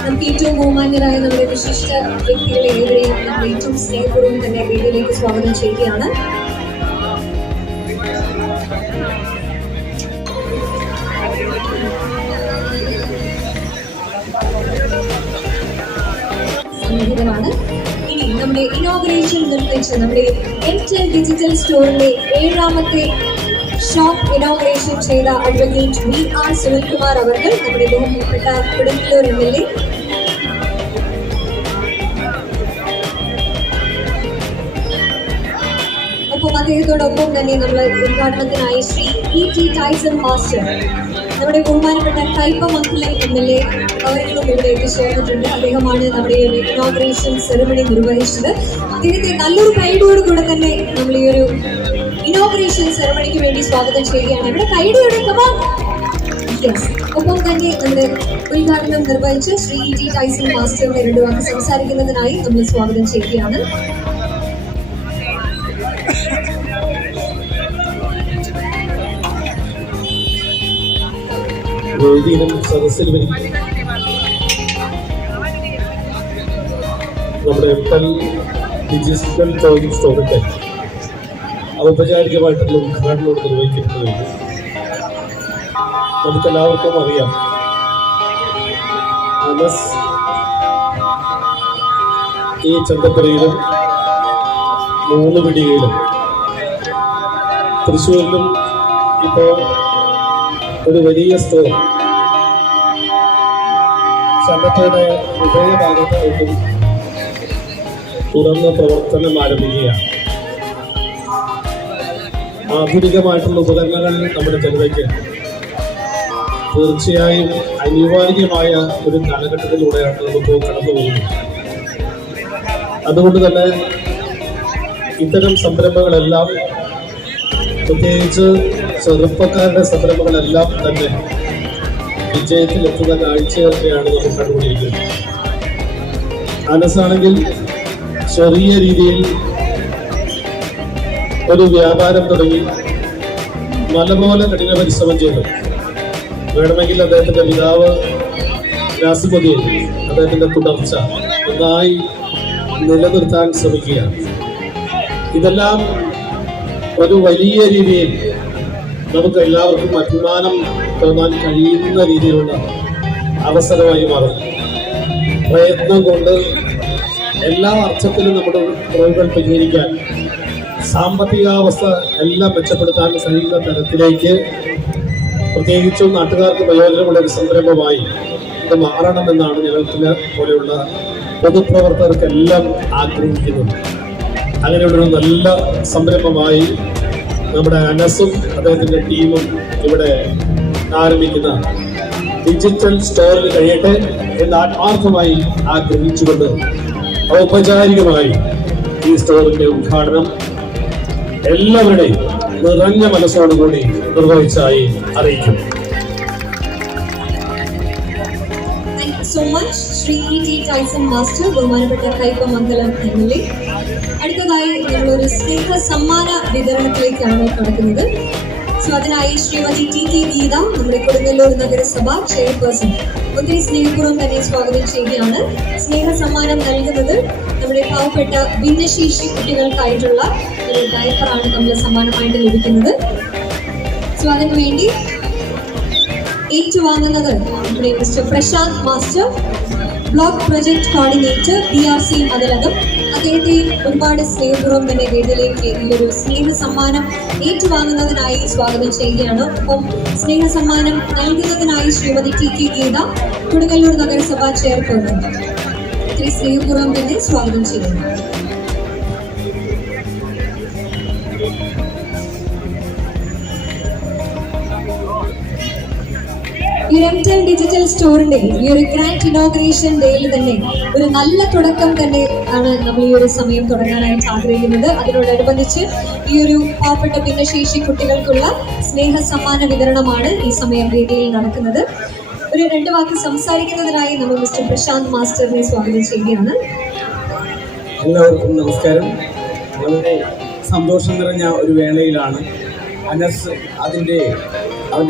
നമുക്ക് ഏറ്റവും ബഹുമാന്യരായ നമ്മുടെ വിശിഷ്ട വ്യക്തികളെ ഏവരെയും നമ്മൾ ഏറ്റവും സ്നേഹപൂർവ്വം തന്നെ വേദിയിലേക്ക് സ്വാഗതം ചെയ്യുകയാണ്. സന്നിഹിതമാണ്. ഇനി നമ്മുടെ ഇനോഗ്രേഷൻ നിർവഹിച്ച നമ്മുടെ MTEL ഡിജിറ്റൽ സ്റ്റോറിന്റെ 7ാമത്തെ ഷോപ്പ് ഇനോഗ്രേഷൻ ചെയ്ത അഡ്വക്കേറ്റ് VR സുനിൽകുമാർ അവർകൾ, നമ്മുടെ ബഹുമാനപ്പെട്ട കൊടുങ്ങല്ലൂർ MLA, ഒപ്പം അദ്ദേഹത്തോടൊപ്പം തന്നെ നമ്മൾ ഉദ്ഘാടനത്തിനായി ശ്രീ ET ടൈസൺ മാസ്റ്റർ, നമ്മുടെ ബഹുമാനപ്പെട്ട കയ്പമംഗലം MLA അവர்களுം ഇവിടെ എത്തിച്ചേർന്നിട്ടുണ്ട്. അദ്ദേഹമാണ് നമ്മുടെ ഒരു ഇനോഗ്രേഷൻ സെറമണി നിർവഹിച്ചത്. അദ്ദേഹത്തെ നല്ലൊരു കൈഡിയോടുകൂടെ തന്നെ നമ്മൾ ഈ ഒരു ഇനോഗ്രേഷൻ സെറമണിക്ക് വേണ്ടി സ്വാഗതം ചെയ്യുകയാണ്. ഇവിടെ കൈഡിയോടെ യെസ്. ഒപ്പം തന്നെ നമ്മുടെ ഉദ്ഘാടനം നിർവഹിച്ച ശ്രീ ET ടൈസൺ മാസ്റ്ററിനെ 2 വാക്ക് സംസാരിക്കുന്നതിനായി നമ്മൾ സ്വാഗതം ചെയ്യുകയാണ്. വേദിയിലും സദസ്സിലും നമ്മുടെ എംപൽ ഡിജിറ്റൽ ടോയിങ് സ്റ്റോറിന്റെ ഔപചാരികമായിട്ടുള്ള ഉദ്ഘാടനം നിർവഹിക്കുന്നത് നമുക്കെല്ലാവർക്കും അറിയാം. അനസ് ഈ ചന്തപ്പുരയിലും മൂന്നുപിടിയിലും തൃശ്ശൂരിലും ഇപ്പോൾ ഒരു വലിയ സ്റ്റോർ ചന്തപ്പുരയുടെ ഹൃദയഭാഗത്തായിട്ടും തുറന്ന പ്രവർത്തനം ആരംഭിക്കുകയാണ്. ആധുനികമായിട്ടുള്ള ഉപകരണങ്ങൾ നമ്മുടെ ജനതയ്ക്ക് തീർച്ചയായും അനിവാര്യമായ ഒരു കാലഘട്ടത്തിലൂടെയാണ് നമുക്ക് കടന്നു പോകുന്നത്. അതുകൊണ്ട് തന്നെ ഇത്തരം സംരംഭങ്ങളെല്ലാം, പ്രത്യേകിച്ച് ചെറുപ്പക്കാരുടെ സംരംഭങ്ങളെല്ലാം തന്നെ വിജയത്തിലെത്തുന്ന കാഴ്ചയൊക്കെയാണ് നമ്മൾ കണ്ടുകൊണ്ടിരിക്കുന്നത്. അനസാണെങ്കിൽ ചെറിയ രീതിയിൽ ഒരു വ്യാപാരം തുടങ്ങി നല്ലപോലെ കഠിന പരിശ്രമം ചെയ്തു. വേണമെങ്കിൽ അദ്ദേഹത്തിന്റെ പിതാവ് നാസിമുദ്ദീൻ അദ്ദേഹത്തിന്റെ തുടർച്ച നന്നായി നിലനിർത്താൻ ശ്രമിക്കുകയാണ്. ഇതെല്ലാം ഒരു വലിയ രീതിയിൽ നമുക്ക് എല്ലാവർക്കും അഭിമാനം തോന്നാൻ കഴിയുന്ന രീതിയിലുള്ള അവസരമായി മാറും. പ്രയത്നം കൊണ്ട് എല്ലാ അർത്ഥത്തിലും നമ്മുടെ കുറവുകൾ പരിഹരിക്കാൻ, സാമ്പത്തികാവസ്ഥ എല്ലാം മെച്ചപ്പെടുത്താൻ കഴിയുന്ന തരത്തിലേക്ക് പ്രത്യേകിച്ചും നാട്ടുകാർക്ക് പ്രയോജനമുള്ള ഒരു സംരംഭമായി ഇത് മാറണമെന്നാണ് ഞങ്ങൾക്ക് പോലെയുള്ള പൊതുപ്രവർത്തകർക്കെല്ലാം ആഗ്രഹിക്കുന്നത്. അങ്ങനെയുള്ളൊരു നല്ല സംരംഭമായി നമ്മുടെ അനസും അദ്ദേഹത്തിൻ്റെ ടീമും ഇവിടെ ആരംഭിക്കുന്ന ഡിജിറ്റൽ സ്റ്റോറിൽ കഴിയട്ടെ എന്ന് ആത്മാർത്ഥമായി ആഗ്രഹിച്ചുകൊണ്ട് ഔപചാരികമായി ഈ സ്റ്റോറിന്റെ ഉദ്ഘാടനം എല്ലാവരുടെയും നിറഞ്ഞ മനസ്സോടുകൂടി നിർവഹിച്ചതായി അറിയിക്കും. So much Shri T Tyson master, ബഹുമാനപ്പെട്ട കയ്പമംഗലം MLA. അടുത്തതായി നമ്മളൊരു സ്നേഹ സമ്മാന വിതരണത്തിലേക്കാണ് കടക്കുന്നത്. സോ അതിനായി ശ്രീമതി ടി ഗീത, നമ്മുടെ കൊടുങ്ങല്ലൂർ നഗരസഭ ചെയർപേഴ്സൺ, ഒത്തിരി സ്നേഹപൂർവ്വം തന്നെ സ്വാഗതം ചെയ്യുകയാണ്. സ്നേഹ സമ്മാനം നൽകുന്നത് നമ്മുടെ പാവപ്പെട്ട ഭിന്നശേഷി കുട്ടികൾക്കായിട്ടുള്ള ഒരു ഡയപ്പറാണ് നമ്മൾ സമ്മാനമായിട്ട് ലഭിക്കുന്നത്. സോ അതിനുവേണ്ടി ഏറ്റുവാങ്ങുന്നത് നമ്മുടെ mister Prashanth master, block project coordinator BRC Mathilakam. അദ്ദേഹത്തെയും ഒരുപാട് സ്നേഹപൂർവ്വം തന്നെ വേദിയിലേക്ക് ഈ ഒരു സ്നേഹ സമ്മാനം ഏറ്റുവാങ്ങുന്നതിനായി സ്വാഗതം ചെയ്യുകയാണ്. ഒപ്പം സ്നേഹ സമ്മാനം നൽകുന്നതിനായി ശ്രീമതി ടി ഗീത, കൊടുങ്ങല്ലൂർ നഗരസഭ ചെയർപേഴ്സൺ, ഒത്തിരി സ്നേഹപൂർവ്വം തന്നെ സ്വാഗതം ചെയ്യുന്നു. ഈ എംടെൽ ഡിജിറ്റൽ സ്റ്റോറിന്റെ ഈ ഒരു ഗ്രാൻഡ് ഇനോഗ്രേഷൻ ഡേയിൽ തന്നെ ഒരു നല്ല തുടക്കം തന്നെ ആണ് നമ്മൾ ഈ ഒരു സമയം തുടങ്ങാനായിട്ട് ആഗ്രഹിക്കുന്നത്. അതിനോടനുബന്ധിച്ച് ഈ ഒരു പാവപ്പെട്ട ഭിന്നശേഷി കുട്ടികൾക്കുള്ള സ്നേഹ സമ്മാന വിതരണമാണ് ഈ സമയം വേദിയിൽ നടക്കുന്നത്. ഒരു 2 വാക്ക് സംസാരിക്കുന്നതിനായി നമ്മൾ മിസ്റ്റർ പ്രശാന്ത് മാസ്റ്ററിനെ സ്വാഗതം ചെയ്യുകയാണ്. എല്ലാവർക്കും നമസ്കാരം. വളരെ സന്തോഷം നിറഞ്ഞ ഒരു വേളയിലാണ് അനസ് അവൻ്റെ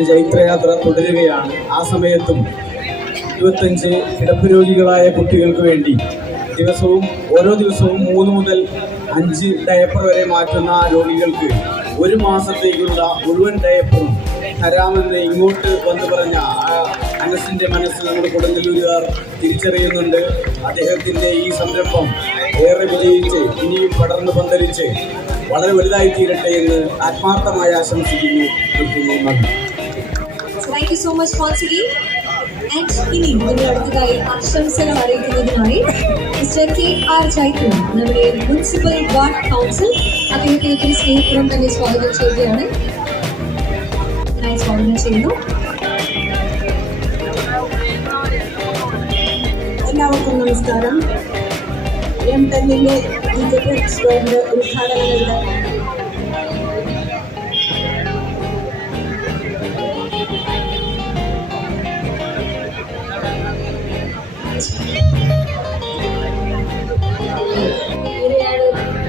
ചൈത്രയാത്ര തുടരുകയാണ്. ആ സമയത്തും 25 കിടപ്പ് രോഗികളായ കുട്ടികൾക്ക് വേണ്ടി ഓരോ ദിവസവും 3 മുതൽ 5 ഡയപ്പർ വരെ മാറ്റുന്ന രോഗികൾക്ക് 1 മാസത്തേക്കുള്ള മുഴുവൻ ഡയപ്പറും തരാമെന്ന് ഇങ്ങോട്ട് വന്ന് പറഞ്ഞ അനസിൻ്റെ മനസ്സ് നമ്മുടെ കൊടുങ്ങല്ലൂരുകാർ തിരിച്ചറിയുന്നുണ്ട്. അദ്ദേഹത്തിൻ്റെ ഈ സംരംഭം ഏറെ വിജയിച്ച് ഇനിയും പടർന്ന് പന്തലിച്ച് വളരെ വലുതായി തീരട്ടെ എന്ന് ആത്മാർത്ഥമായി ആശംസിക്കുന്നു. താങ്ക് യു സോ മച്ച് ഫോൺസിഗി. ഇനി നിങ്ങൾ അടുത്തതായി ആശംസകൾ അറിയിക്കുന്നതിനായി മിസ്റ്റർ KR ജൈത്തു, നമ്മുടെ മുനിസിപ്പൽ വാർഡ് കൗൺസിൽ, അദ്ദേഹത്തെ ഒത്തിരി സ്നേഹപൂർവ്വം തന്നെ സ്വാഗതം ചെയ്യുകയാണ്. സ്വാഗതം ചെയ്യുന്നു. എല്ലാവർക്കും നമസ്കാരം. എംടെല്ലിലെ ഡിജിറ്റൽ സ്റ്റോറിന്റെ ഉദ്ഘാടനങ്ങളുടെ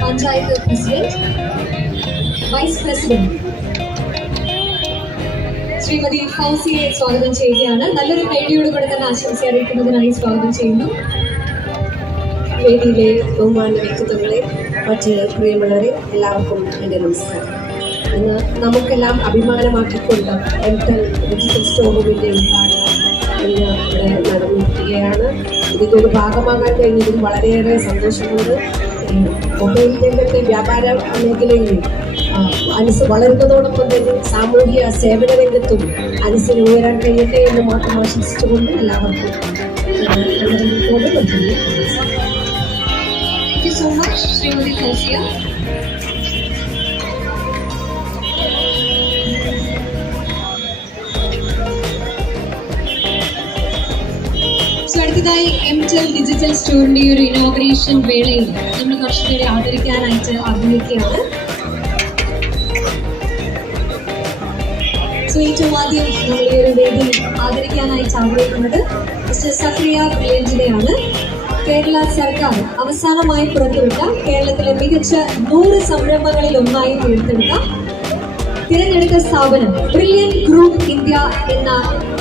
panchayat president, vice president Shri Shrimati ഫൗസിയെ സ്വാഗതം ചെയ്യുകയാണ്. നല്ലൊരു കൈഡിയോട് കൂടെ തന്നെ ആശംസ അറിയിക്കുന്നതിനായി സ്വാഗതം ചെയ്യുന്നു. വേദിയിലെ ബഹുമാന്യ വ്യക്തിത്വങ്ങളെ, മറ്റ് പ്രിയമുള്ളവരെ, എല്ലാവർക്കും എൻ്റെ നമസ്കാരം. ഇന്ന് നമുക്കെല്ലാം അഭിമാനമാക്കിക്കൊണ്ട് എംടെൽ ഡിജിറ്റൽ സ്റ്റോർ റൂമിൻ്റെ ഉദ്ഘാടനം ഇന്ന് ഇവിടെ നടന്നിരിക്കുകയാണ്. ഇതിൻ്റെ ഒരു ഭാഗമാകാൻ കഴിഞ്ഞതിൽ വളരെയേറെ സന്തോഷമുണ്ട്. മൊബൈൽ രംഗത്തെ വ്യാപാര മേഖലയിൽ അനസ് വളരുന്നതോടൊപ്പം തന്നെ സാമൂഹ്യ സേവന രംഗത്തും അനസിന് ഉയരാൻ കഴിയട്ടെ എന്ന് മാത്രം ആശംസിച്ചുകൊണ്ട് എല്ലാവർക്കും Thank you so much, Shrimati Fousiya. അടുത്തതായി എംടെൽ ഡിജിറ്റൽ സ്റ്റോറിന്റെ ഒരു ഇനോഗ്രേഷൻ വേളയിൽ നമ്മൾ കുറച്ചുപേരെ ആദരിക്കാനായിട്ട് ആഗ്രഹിക്കുകയാണ്. ഏറ്റവും ആദ്യം നമ്മൾ ഈ ഒരു വേദി ആദരിക്കാനായിട്ട് ആഗ്രഹിക്കുന്നത് മിസ്റ്റർ സക്രിയ ബ്രില്യന്റിനെയാണ്. കേരള സർക്കാർ അവസാനമായി പുറത്തുവിട്ട കേരളത്തിലെ മികച്ച 100 സംരംഭങ്ങളിൽ ഒന്നായി തിരഞ്ഞെടുത്ത സ്ഥാപനം ബ്രില്യന്റ് ഗ്രൂപ്പ് ഇന്ത്യ എന്ന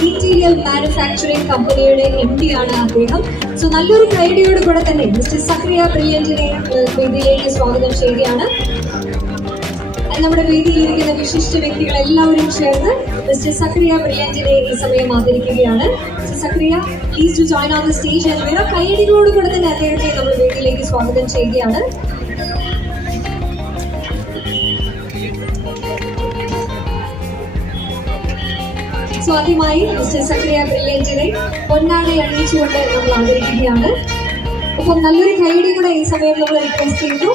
ഇന്റീരിയർ മാനുഫാക്ചറിംഗ് കമ്പനിയുടെ MD ആണ് അദ്ദേഹം. സോ നല്ലൊരു ഐഡിയയോട് കൂടെ തന്നെ മിസ്റ്റർ സക്രിയ ബ്രില്യന്റിനെ വേദിയിലേക്ക് സ്വാഗതം ചെയ്യുകയാണ്. നമ്മുടെ വേദിയിലിരിക്കുന്ന വിശിഷ്ട വ്യക്തികൾ എല്ലാവരും ചേർന്ന് മിസ്റ്റർ സക്രിയ ബ്രില്യന്റിനെ ഈ സമയം ആദരിക്കുകയാണ്. Zakariya, please to join on the stage. And വേറെ കൈയടികളോട് കൂടെ തന്നെ അദ്ദേഹത്തെ നമ്മൾ വേദിയിലേക്ക് സ്വാഗതം ചെയ്യുകയാണ്. ആദ്യമായി മിസ്റ്റർ സക്രിയ ബ്രില്യന്റിനെ പൊന്നാട അണിയിച്ചുകൊണ്ട് നമ്മൾ ആദരിക്കുകയാണ്. ഒപ്പം നല്ലൊരു കൈയടി കൂടെ ഈ സമയം നമ്മൾ റിക്വസ്റ്റ് ചെയ്തു.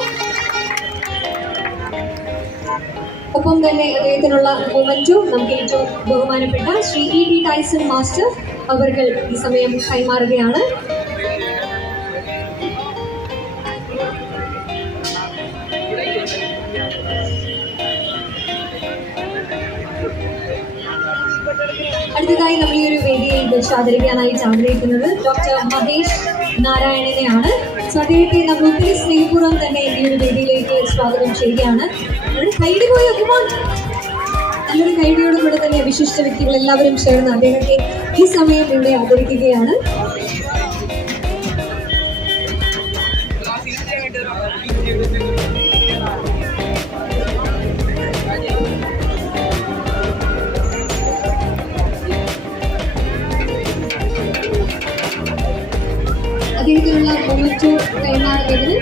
ഒപ്പം തന്നെ അദ്ദേഹത്തിനുള്ള മൊമെന്റും നമുക്ക് ഏറ്റവും ബഹുമാനപ്പെട്ട ശ്രീ E.D. ടൈസൺ മാസ്റ്റർ അവർ ഈ സമയം കൈമാറുകയാണ്. അടുത്തതായി നമ്മൾ ഈ ഒരു വേദിയെ വെച്ച് ആദരിക്കാനായിട്ട് ആഗ്രഹിക്കുന്നത് ഡോക്ടർ മഹേഷ് നാരായണനെയാണ്. സോ അദ്ദേഹത്തെ നമ്മൾ ഒത്തിരി സ്നേഹപൂർവ്വം തന്നെ ഈ ഒരു വേദിയിലേക്ക് സ്വാഗതം ചെയ്യുകയാണ്. കൈഡി പോയി നല്ലൊരു കൈഡിയോട് കൂടെ തന്നെ വിശിഷ്ട വ്യക്തികൾ എല്ലാവരും ചേർന്ന് അദ്ദേഹത്തെ ഈ സമയം ഇവിടെ ആദരിക്കുകയാണ്. അദ്ദേഹത്തിനുള്ള മൊമെന്റോ കൈമാറുന്നതിന്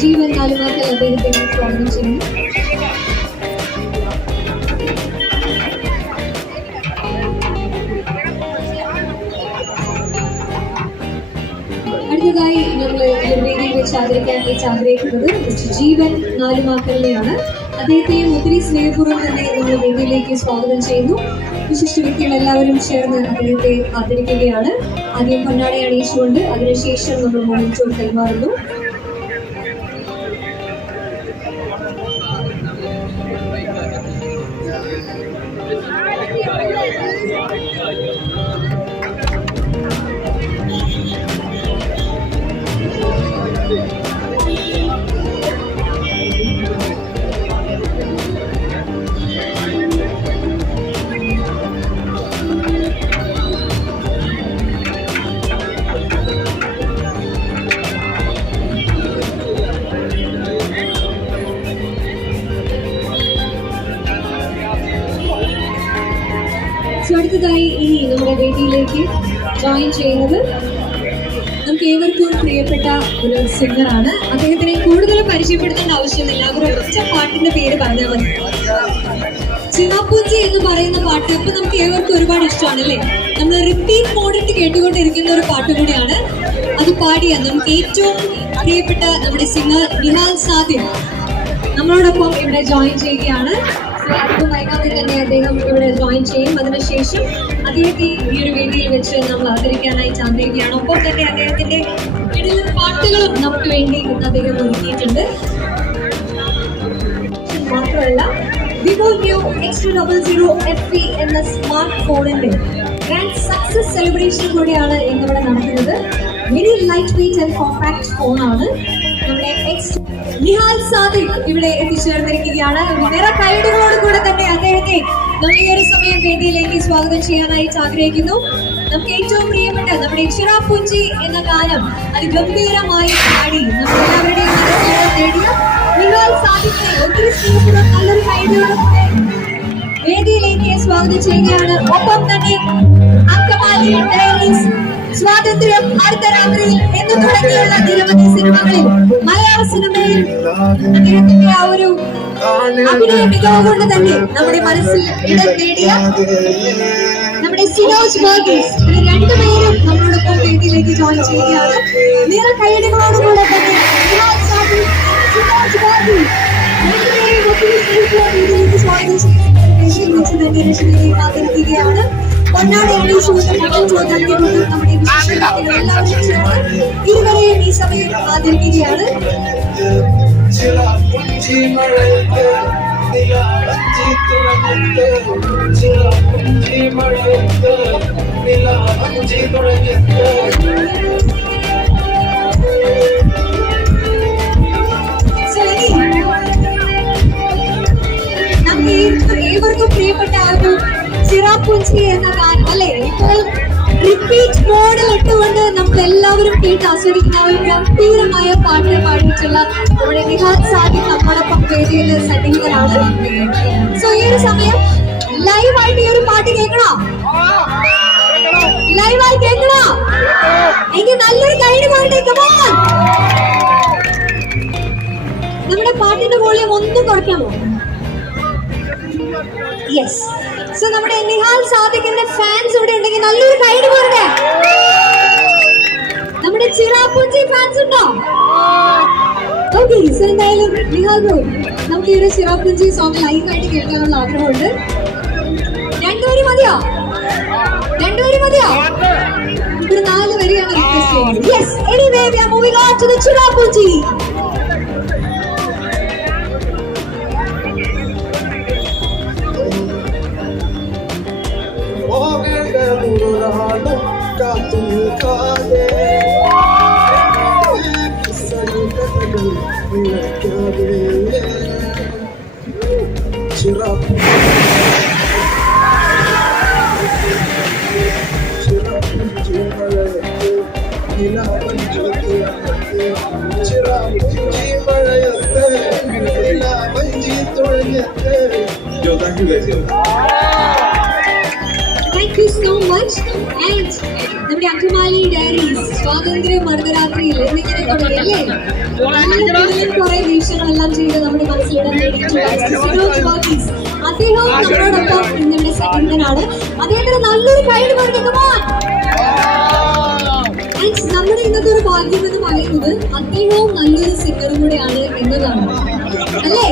ജീവൻ നാലുമാക്കൽ അദ്ദേഹത്തെ സ്വാഗതം ചെയ്യുന്നു. അടുത്തതായി നമ്മൾ വേദിയിൽ വെച്ച് ആദരിക്കാനായിട്ട് ആഗ്രഹിക്കുന്നത് മിസ്റ്റർ ജീവൻ നാലുമാക്കലിനെയാണ്. അദ്ദേഹത്തെയും ഒത്തിരി സ്നേഹപൂർവ്വം തന്നെ നമ്മൾ വേദിയിലേക്ക് സ്വാഗതം ചെയ്യുന്നു. വിശിഷ്ട വ്യക്തികൾ എല്ലാവരും ചേർന്ന് അദ്ദേഹത്തെ ആദരിക്കുകയാണ്. ആദ്യം പൊന്നാട അണിയിച്ചുകൊണ്ട് അതിനുശേഷം നമ്മൾ മൊമെന്റോ കൈമാറുന്നു. അടുത്തതായി ഇനി നമ്മുടെ വേദിയിലേക്ക് ജോയിൻ ചെയ്യുന്നത് നമുക്ക് ഏവർക്കും പ്രിയപ്പെട്ട ഒരു സിംഗറാണ്. അദ്ദേഹത്തിനെ കൂടുതൽ പരിചയപ്പെടുത്തേണ്ട ആവശ്യമില്ല. ഒരു ഒറ്റ പാട്ടിന്റെ പേര് പറഞ്ഞാൽ മതി. ചിനാപ്പൂജി എന്ന് പറയുന്ന പാട്ട് ഇപ്പൊ നമുക്ക് ഏവർക്കും ഒരുപാട് ഇഷ്ടമാണ് അല്ലേ? നമ്മൾ റിപ്പീറ്റ് മോഡിട്ട് കേട്ടുകൊണ്ടിരിക്കുന്ന ഒരു പാട്ട് കൂടിയാണ്. അത് പാടിയ നമുക്ക് ഏറ്റവും പ്രിയപ്പെട്ട നമ്മുടെ സിംഗർ നിഹാൽ സാദിഖ് നമ്മളോടൊപ്പം ഇവിടെ ജോയിൻ ചെയ്യുകയാണ്. അല്പം വൈകാതെ തന്നെ അദ്ദേഹം ഇവിടെ ജോയിൻ ചെയ്യും. അതിനുശേഷം അദ്ദേഹത്തെ ഈ ഒരു വേദിയിൽ വെച്ച് നമ്മൾ ആദരിക്കാനായിട്ട് ആഗ്രഹിക്കുകയാണ്. ഒപ്പം തന്നെ അദ്ദേഹത്തിന്റെ ഇടയിൽ പാട്ടുകളും നമുക്ക് വേണ്ടി അദ്ദേഹം ഒരുക്കിയിട്ടുണ്ട്. മാത്രമല്ല വിവോ ന്യൂ X200 FE എന്ന സ്മാർട്ട് ഫോണിന്റെ ഗ്രാൻഡ് സക്സസ് സെലിബ്രേഷൻ കൂടിയാണ് ഇന്നിവിടെ നടക്കുന്നത്. Very light weight and compact ഫോണാണ്. നമ്മുടെ നിഹാൽ സാദിഖ് ഇവിടെ എത്തിച്ചേർന്നിരിക്കുകയാണ്. വേറെ കൈഡുകളോട് കൂടെ തന്നെ അദ്ദേഹത്തെ നമ്മൾ ഈ ഒരു സമയം വേദിയിലേക്ക് സ്വാഗതം ചെയ്യാനായിട്ട് ആഗ്രഹിക്കുന്നു. നമുക്ക് ഏറ്റവും പ്രിയപ്പെട്ട നമ്മുടെ ചിറാപുഞ്ചി എന്ന ഗാനം അതിഗംഭീരമായി പാടി നമ്മളെല്ലാവരുടെയും മനസ്സിൽ നേടിയ നിഹാൽ സാദിഖിനെ ഒത്തിരി സ്നേഹപൂർവ്വം നല്ലൊരു കൈകളോടെ വേദിയിലേക്ക് സ്വാഗതം ചെയ്യുകയാണ്. ഒപ്പം തന്നെ അങ്കമാലി ഡയറീസ്, സ്വാതന്ത്ര്യം, അർദ്ധരാത്രിയിൽ എന്ന് തുടങ്ങിയുള്ള നിരവധി സിനിമകളിൽ മലയാള സിനിമയിൽ അദ്ദേഹത്തിന്റെ ആ ഒരു അഭിനയ മികവ് കൊണ്ട് തന്നെ നമ്മുടെ മനസ്സിൽ ഇടം നേടിയ നമ്മുടെ സിനോജ് വർഗീസ്, ഈ രണ്ടുപേരും നമ്മളോടൊപ്പം വേദിയിലേക്ക് ജോയിൻ ചെയ്യുകയാണ്. നിറ കൈയടികളോടുകൂടെ തന്നെ നിഹാൽ സാദിഖ്, സിനോജ് വർഗീസ് രണ്ടുപേരെയും ഒത്തിരി സ്നേഹിക്കുന്ന വേദിയിലേക്ക് സ്വാഗതം ചെയ്യുന്നത് തന്നെ രക്ഷകരെ ആദരിക്കുകയാണ്. പൊന്നാട് നൽകിക്കൊണ്ട് നമ്മുടെ വിശേഷങ്ങൾ എല്ലാവരും ചേർന്ന് ഇരുവരെയും ഈ സമയം ആദരിക്കുകയാണ്. ഏവർക്കും പ്രിയപ്പെട്ട ഒരു ചിറാപുഞ്ചി എന്ന ഗാനം അല്ലെ, ഇപ്പോൾ റിപ്പീറ്റ് മോഡിൽ ഇട്ടുകൊണ്ട് നമ്മൾ എല്ലാവരും കേട്ട് ആസ്വദിക്കുന്ന ഒരു ഗംഭീരമായ പാട്ട് പാടിയിട്ടുള്ള നമ്മുടെ നിഹാൽ സാദിഖ് നമ്മളൊപ്പം വേദിയിൽ സന്നിഹിതനാണ്. സോ ഈ ഒരു സമയം ലൈവായിട്ട് ഈ ഒരു പാട്ട് കേൾക്കണോ? ലൈവായി കേൾക്കണോ? എനിക്ക് നല്ലൊരു ഗൈഡ് പാട്ട്. നമ്മുടെ പാട്ടിന്റെ വോളിയം ഒന്നും കുറയ്ക്കാമോ? യെസ്. സോ നമ്മുടെ നിഹാൽ സാദിഖിന്റെ ഫാൻസ് ഇവിടെ ഉണ്ടെങ്കിൽ നല്ലൊരു കൈഡ് പോരട്ടെ. നമ്മുടെ ചിറാപുഞ്ചി ഫാൻസ് ഉണ്ടോ? ഓക്കെ. സോ എന്തായാലും നിഹാൽ ബ്രോ, നമുക്ക് ഈ ഒരു ചിറാപുഞ്ചി സോങ് ലൈവായിട്ട് കേൾക്കാനുള്ള ആഗ്രഹമുണ്ട്. രണ്ടുപേരും മതിയോ? രണ്ടുപേരും മതിയോ? ഒരു 4 വരിയാണ് റിക്വസ്റ്റ് ചെയ്യുന്നത്. Yes. Anyway we are moving on to the Cherrapunji. കാത്തു നിൽക്കാതെ Thank you so much. And നമ്മുടെ അങ്കമാലി ഡയറീസ്, സ്വാതന്ത്ര്യം, അർദ്ധരാത്രിയിൽ എന്നിങ്ങനെ തുടങ്ങിയല്ലേ കുറെ വീക്ഷണങ്ങളെല്ലാം ചെയ്ത് നമ്മുടെ മനസ്സിലിടാൻ സിനോജ് വർഗീസ്, അദ്ദേഹവും നമ്മളോടൊപ്പം ഇന്നിവിടെ സന്നിഹിതനാണ്. അദ്ദേഹത്തിന് നല്ലൊരു കൈഡ് കൊടുക്കുന്നു. നമ്മുടെ ഇന്നത്തെ ഒരു ഭാഗ്യം എന്ന് പറയുന്നത് അദ്ദേഹവും നല്ലൊരു സിംഗറും കൂടെയാണ് എന്നതാണ് അല്ലേ?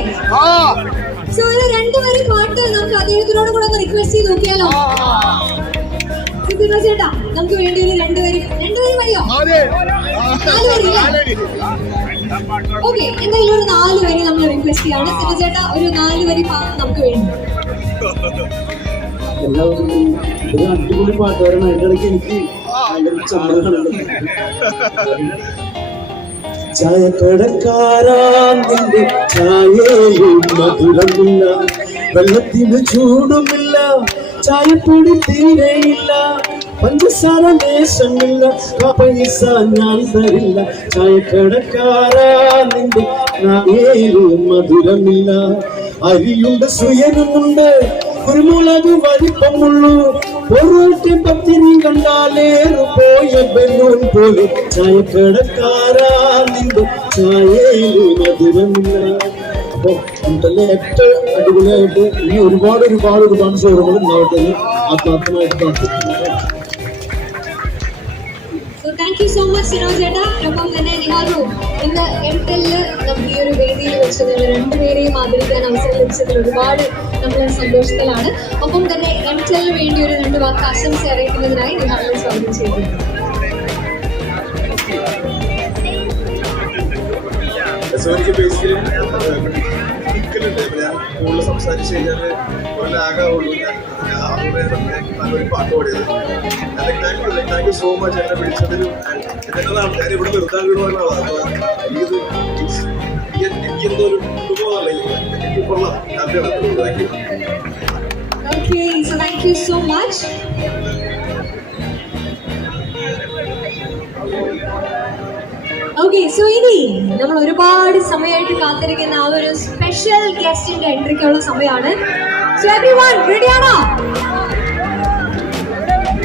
സോ ഒരു 2 വരി പാട്ട് നമുക്ക് അദ്ദേഹത്തിനോട് കൂടെ ഒന്ന് റിക്വസ്റ്റ് ചെയ്ത് നോക്കിയാലോ? ചേട്ടാ, നമുക്ക് വേണ്ടി ഒരു 2 വരി മതിയോ? 4 വരി. ഓക്കെ, എന്തായാലും ഒരു 4 വരി നമ്മൾ റിക്വസ്റ്റ് ചെയ്യാണ്. സിനു ചേട്ടാ, ഒരു 4 വരി പാട്ട് നമുക്ക് വേണ്ടി. എല്ലാവർക്കും ഒരു അടിപൊളി പാട്ടുകാരാണ്. അതിൻ്റെ ഇടയ്ക്ക് എനിക്ക് ഭയങ്കര ചമ്മലുകളുണ്ട്. ചായക്കടക്കാരാന്റെ ചായയും മധുരമില്ല, വെള്ളത്തിന് ചൂടുമില്ല, ചായപ്പൊടി തീരെയില്ല, പഞ്ചസാര ദേശമില്ല, പൈസ ഞാൻ തരില്ല. ചായക്കടക്കാരാന്റെ ചായയും മധുരമില്ല, അരിയുണ്ട്, സുയനുമുണ്ട്, കുരുമുളക് വലിപ്പമുള്ളൂ, പൊറോട്ട പത്തിരി കണ്ടാലേറു പോയ ബലൂൺ പോലെ. ചായക്കടക്കാരാ നിന്റെ ചായയിലും മധുരമില്ല. അപ്പൊ നമുക്കെല്ലാം ഏറ്റവും അടിപൊളിയായിട്ട് ഇനി ഒരുപാട് ഷോറുകൾ ഉണ്ടാവട്ടെ ആത്മാർത്ഥമായിട്ട് പ്രാർത്ഥിക്കുന്നു. Thank you so much Sinoj ചേട്ടാ. ഒപ്പം തന്നെ നിഹാലു, ഇന്ന് എംടെല്ലില് നമുക്ക് ഈ ഒരു വേദിയിൽ വെച്ച് നിങ്ങൾ 2 പേരെയും ആദരിക്കാൻ അവസരം ലഭിച്ചതിൽ ഒരുപാട് നമ്മൾ സന്തോഷത്തിലാണ്. ഒപ്പം തന്നെ എംടെല്ലിന് വേണ്ടി ഒരു 2 വാക്ക് ആശംസ അറിയിക്കുന്നതിനായി നിഹാലിനെ സ്വാഗതം ചെയ്യുന്നു. എനിക്ക് ബേസിക്കലി ഞാൻ കൂടുതൽ സംസാരിച്ച് കഴിഞ്ഞാൽ ആകാവുള്ളൂ. ഞാൻ നല്ലൊരു പാട്ട് പാടിയത്. Thank you so much. എന്നെ വിളിച്ചതിലും എന്നതാണ് ഞാൻ ഇവിടെ നിർത്താൻ വീടുവാനുള്ളത്. അപ്പോൾ എനിക്കെന്തോ ഒരു കുടുംബമല്ല, എനിക്ക് കൊള്ളാം. ഹാപ്പിയാണ്. Thank you. Thank you so much. Okay, so ഇനി നമ്മൾ ഒരുപാട് സമയമായിട്ട് കാത്തിരിക്കുന്ന ആ ഒരു സ്പെഷ്യൽ ഗസ്റ്റിന്റെ എൻട്രിക്കുള്ള സമയമാണ്. സോ എവരിവൺ റെഡിയാണോ?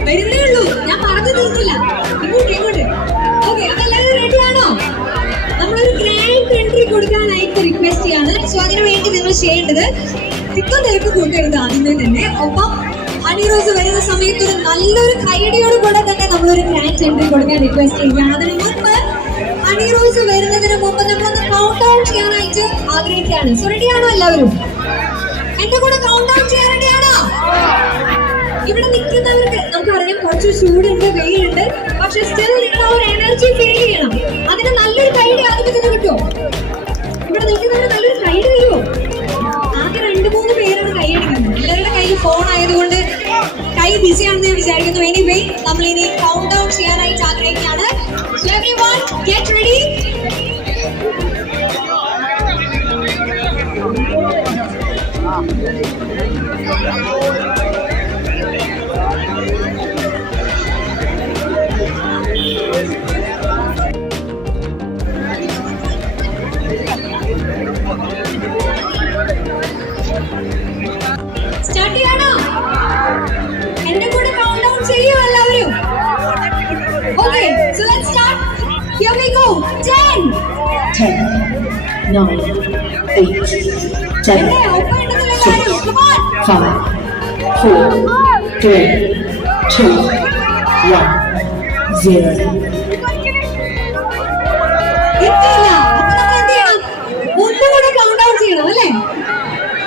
വരുന്നേ ഉള്ളൂ, ഞാൻ പറഞ്ഞു തീർത്തില്ല. ഇങ്ങോട്ട്. ഓക്കെ, അപ്പൊ എല്ലാവരും റെഡിയാണോ? നമ്മളൊരു ഗ്രാൻഡ് എൻട്രി കൊടുക്കാനായിട്ട് റിക്വസ്റ്റ് ചെയ്യാണ്. സോ അതിനു വേണ്ടി നിങ്ങൾ ചെയ്യേണ്ടത് തിക്കും തിരക്ക് കൂട്ടരുത് ആദ്യമേ തന്നെ. ഒപ്പം ഹണി റോസ് വരുന്ന സമയത്ത് ഒരു നല്ലൊരു കൈയടിയോട് കൂടെ തന്നെ നമ്മളൊരു ഗ്രാൻഡ് എൻട്രി കൊടുക്കാൻ റിക്വസ്റ്റ് ചെയ്യുകയാണ്. അതിന് മുൻപ് ഹണി റോസ് വരുന്നതിന് മുമ്പ് നമ്മളൊന്ന് കൗണ്ട് ഡൗൺ ചെയ്യാനായിട്ട് ആഗ്രഹിക്കുകയാണ്. സോ റെഡിയാണോ എല്ലാവരും? എന്റെ കൂടെ കൗണ്ട് ഡൗൺ ചെയ്യാൻ റെഡിയാണോ? ഇവിടെ നിൽക്കുന്നവർക്ക് നമുക്കറിയാം കുറച്ച് ചൂടുണ്ട്, വെയിലുണ്ട്, പക്ഷെ സ്റ്റിൽ നിങ്ങൾ ആ ഒരു എനർജി ഫീൽ ചെയ്യണം. അതിന് നല്ലൊരു കൈഡ് ആദ്യം തന്നെ കിട്ടുമോ? ഇവിടെ നിൽക്കുന്നവർ നല്ലൊരു കൈഡ് തരുമോ? ആകെ 2-3 പേരാണ് കൈയടിക്കുന്നത്. എല്ലാവരുടെ കയ്യിൽ ഫോൺ ആയതുകൊണ്ട് കൈ ബിസിയാണെന്ന് ഞാൻ വിചാരിക്കുന്നു. എനിവേ, നമ്മൾ ഇനി കൗണ്ട് ഡൗൺ ചെയ്യാനായിട്ട് ആഗ്രഹിക്കുകയാണ്. So everyone get ready. Start ചെയ്യണോ? എന്റെ കൂടെ കൗണ്ട് ഡൗൺ ചെയ്യോ എല്ലാവരും? Okay, so let's start. Here we go. 10, 9, 8, 7, 6, 5, 4, 3, 2, 1, 0. എത്തിയില്ല. അപ്പൊ നമ്മൾ എന്ത് ചെയ്യണം? ഒന്നുകൂടെ കൗണ്ട് ഡൗൺ ചെയ്യണം അല്ലേ?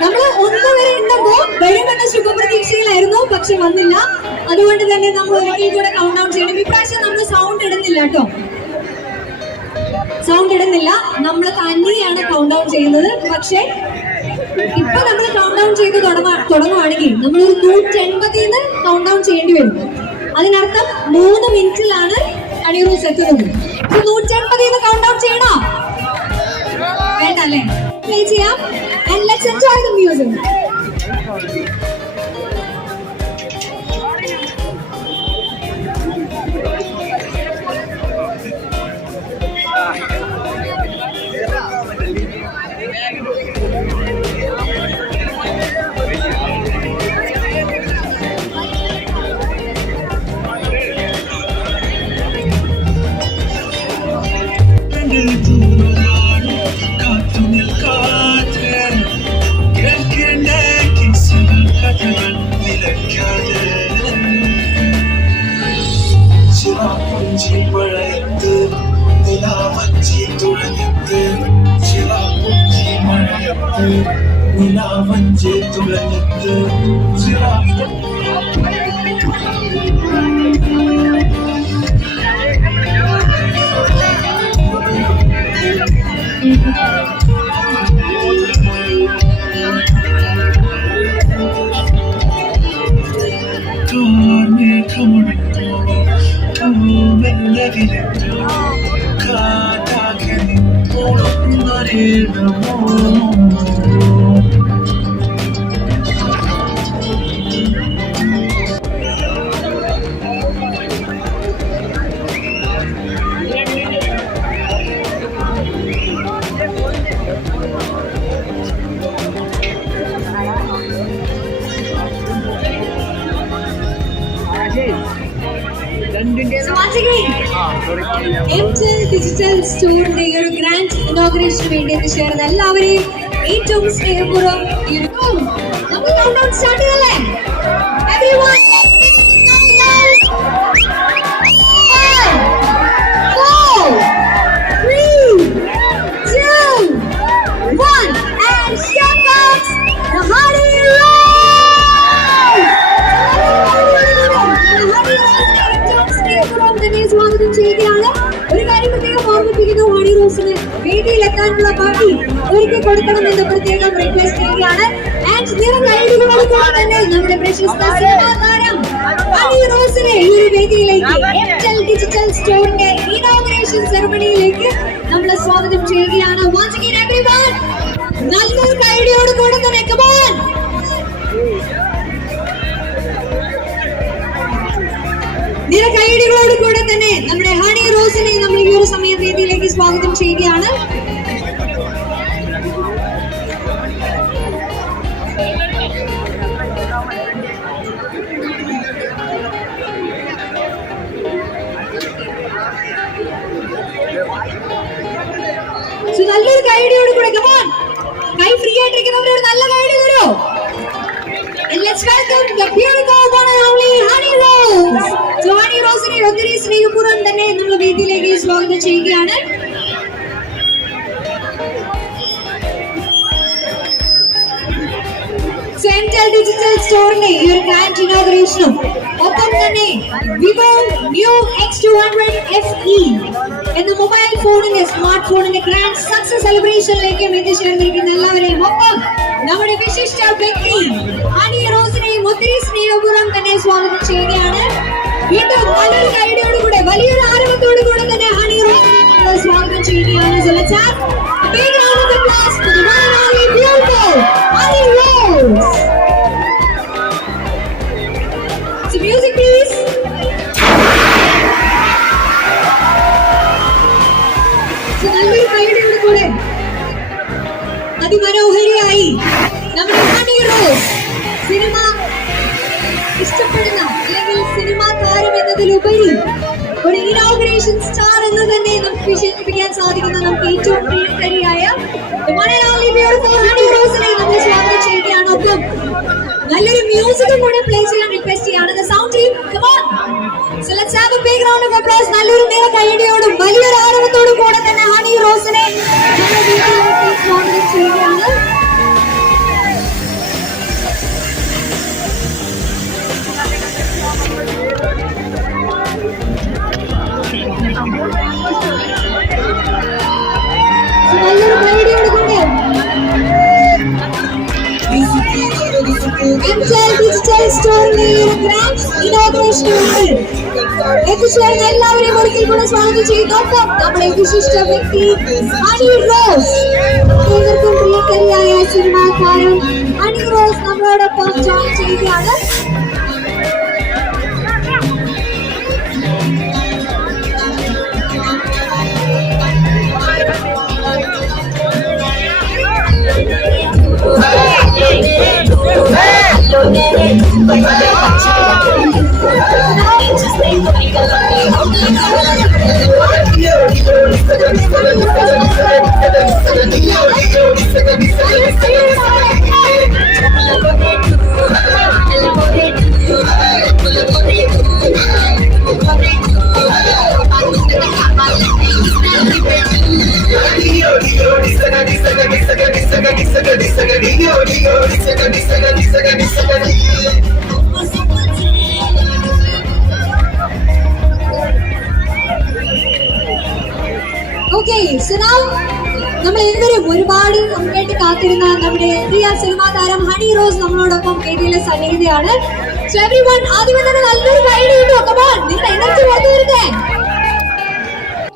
നമ്മൾ 1 വരെ എണ്ണുമ്പോ വരുമെന്ന ശുഭപ്രതീക്ഷയിലായിരുന്നു, പക്ഷെ വന്നില്ല. അതുകൊണ്ട് തന്നെ നമ്മൾ ഒരിക്കൽ കൂടെ കൗണ്ട് ഡൗൺ ചെയ്യണം. ഇപ്രാവശ്യം നമ്മൾ സൗണ്ട് ഇടുന്നില്ല കേട്ടോ, സൗണ്ട് ഇടുന്നില്ല. നമ്മൾ തന്നെയാണ് കൗണ്ട് ഡൗൺ ചെയ്യുന്നത്. പക്ഷെ ഇപ്പൊ നമ്മൾ കൗണ്ട് ഡൗൺ ചെയ്ത് തുടങ്ങുവാണെങ്കിൽ നമ്മൾ ഒരു 180 കൗണ്ട് ഡൗൺ ചെയ്യേണ്ടി വരും. അതിനർത്ഥം 3 മിനിറ്റിലാണ് ഹണി റോസ് എത്തുന്നത്. 180 കൗണ്ട് ഡൗൺ ചെയ്യണോ? വേണ്ട അല്ലേ? പ്ലേ ചെയ്യാം. And let's enjoy the music. നിലാവഞ്ചി തുളഞ്ഞത്ത് മേഘമുടിത്തോ മെല്ലവിരത്തോ കാറ്റാകെ നിന്നോളൊന്നറിയണമോ So once again, MTEL digital സ്റ്റോറിന്റെ ഈ ഒരു ഗ്രാൻഡ് ഇനോഗ്രേഷന് വേണ്ടി എത്തിച്ചേർന്ന എല്ലാവരെയും ഏറ്റവും സ്നേഹപൂർവ്വം നമുക്ക് കൗണ്ട് ഡൗൺ സ്റ്റാർട്ട് ചെയ്യല്ലേ? Everyone, 4, 3, 2, 1, and here comes the Honey Rose. സ്വാഗതം ചെയ്യുകയാണ്. ഒരു കാര്യം പ്രത്യേകം ഓർമ്മിപ്പിക്കുന്നു, ഹണി റോസിന് വേദിയിലെത്താനുള്ള പാർട്ടി ഒരുക്കി കൊടുക്കണമെന്ന് പ്രത്യേകം റിക്വസ്റ്റ് ചെയ്യുകയാണ്. ആൻഡ് നിറം കൈകളോടുകൂടെ തന്നെ നമ്മുടെ പ്രശസ്ത സിനിമാ താരം ഹണി റോസിനെ ഈ ഒരു വേദിയിലേക്ക് MTEL ഡിജിറ്റൽ സ്റ്റോറിന്റെ ഇനോഗ്രേഷൻ സെറമണിയിലേക്ക് നമ്മൾ സ്വാഗതം ചെയ്യുകയാണ്. Once again everyone, നല്ലൊരു കൈഡിയോട് കൂടെ തന്നെ come on. നിര കൈയടികളോട് കൂടെ തന്നെ നമ്മുടെ ഹണി റോസിനെ നമ്മൾ ഈ ഒരു സമയം വേദിയിലേക്ക് സ്വാഗതം ചെയ്യുകയാണ്. നല്ലൊരു കൈയടിയോട് കൂടെ കൈ ഫ്രീ ആയിട്ടിരിക്കുന്നവരോട് നല്ല കൈയടി തരൂ. Let's welcome the beautiful one and only Honey Rose. So Honey Rose-നെ ഒത്തിരി സ്നേഹപൂർവ്വം തന്നെ നമ്മൾ വേദിയിലേക്ക് സ്വാഗതം ചെയ്യുകയാണ്. സെൻട്രൽ ഡിജിറ്റൽ സ്റ്റോറിന്റെ ഈ ഒരു ഗ്രാൻഡ് ഇനോഗ്രേഷനും ഒപ്പം തന്നെ വിവോ ന്യൂ X200 FE എന്ന മൊബൈൽ ഫോണിന്റെ സ്മാർട്ട് ഫോണിന്റെ ഗ്രാൻഡ് സക്സസ് സെലിബ്രേഷനിലേക്കും എത്തിച്ചേർന്നിരിക്കുന്ന എല്ലാവരെയും ഒപ്പം നമ്മുടെ വിശിഷ്ട വ്യക്തി ഹണി റോസിനെയും ഒത്തിരി സ്നേഹപൂർവ്വം തന്നെ സ്വാഗതം ചെയ്യുകയാണ്. വീണ്ടും നല്ലൊരു കൈഡിയോടുകൂടെ വലിയൊരു ആരവത്തോടു കൂടെ തന്നെ ഹണി റോസിനെ സ്വാഗതം ചെയ്യുകയാണ്. So let's have a big round of applause for the one and only beautiful Honey Rose. So music please. So നല്ലൊരു കൈഡിയോട് കൂടെ അതിമനോഹരിയായി നമ്മുടെ ഹണി റോസ് സിനിമ ഇഷ്ടപ്പെടുന്ന അല്ലെങ്കിൽ സിനിമാ താരം എന്നതിലുപരി ഒരു ഇനോഗ്രേഷൻ സ്റ്റാർ എന്ന് തന്നെ നമുക്ക് വിശേഷിപ്പിക്കാൻ സാധിക്കുന്ന നമുക്ക് ഏറ്റവും പ്രിയങ്കരിയായ ഹണി റോസിനെ നമ്മൾ സ്വാഗതം ചെയ്യുകയാണ്. ഒപ്പം നല്ലൊരു മ്യൂസിക്കും കൂടെ പ്ലേ ചെയ്യാൻ റിക്വസ്റ്റ് ചെയ്യാണ്. The sound team, come on. So let's have a big round of applause. നല്ലൊരു നിറ കൈയടിയോടും വലിയൊരു ആരവത്തോടും കൂടെ തന്നെ ഹണി റോസിനെ നമ്മുടെ വീട്ടിലേക്ക് സ്വാഗതം ചെയ്യുകയാണ്. നല്ലൊരു കൈയടിയോട് കൂടെ ഡിജിറ്റൽ സ്റ്റോറിന്റെ ഗ്രാൻഡ് ഇനോഗ്രേഷനുകൾ എത്തിച്ചേർന്ന എല്ലാവരെയും ഒരിക്കൽ കൂടെ സ്വാഗതം ചെയ്യുന്നു. ഒപ്പം നമ്മുടെ വിശിഷ്ട വ്യക്തി ഹണി റോസ്, ഏവർക്കും പ്രിയങ്കരിയായ സിനിമാ താരം ഹണി റോസ് നമ്മളോടൊപ്പം ജോയിൻ ചെയ്യുകയാണ്. Okay, so now നമ്മൾ എല്ലാവരും ഒരുപാട് നമുക്കായിട്ട് കാത്തിരുന്ന നമ്മുടെ പ്രിയ സിനിമാ താരം ഹണി റോസ് നമ്മളോടൊപ്പം വേദിയിലെ സന്നിഹിതയാണ്. So everyone, ആദ്യമേ തന്നെ നല്ലൊരു കൈയടി കിട്ടുമോ? Come on, നിങ്ങൾ എനർജി പുറത്തു വരട്ടെ.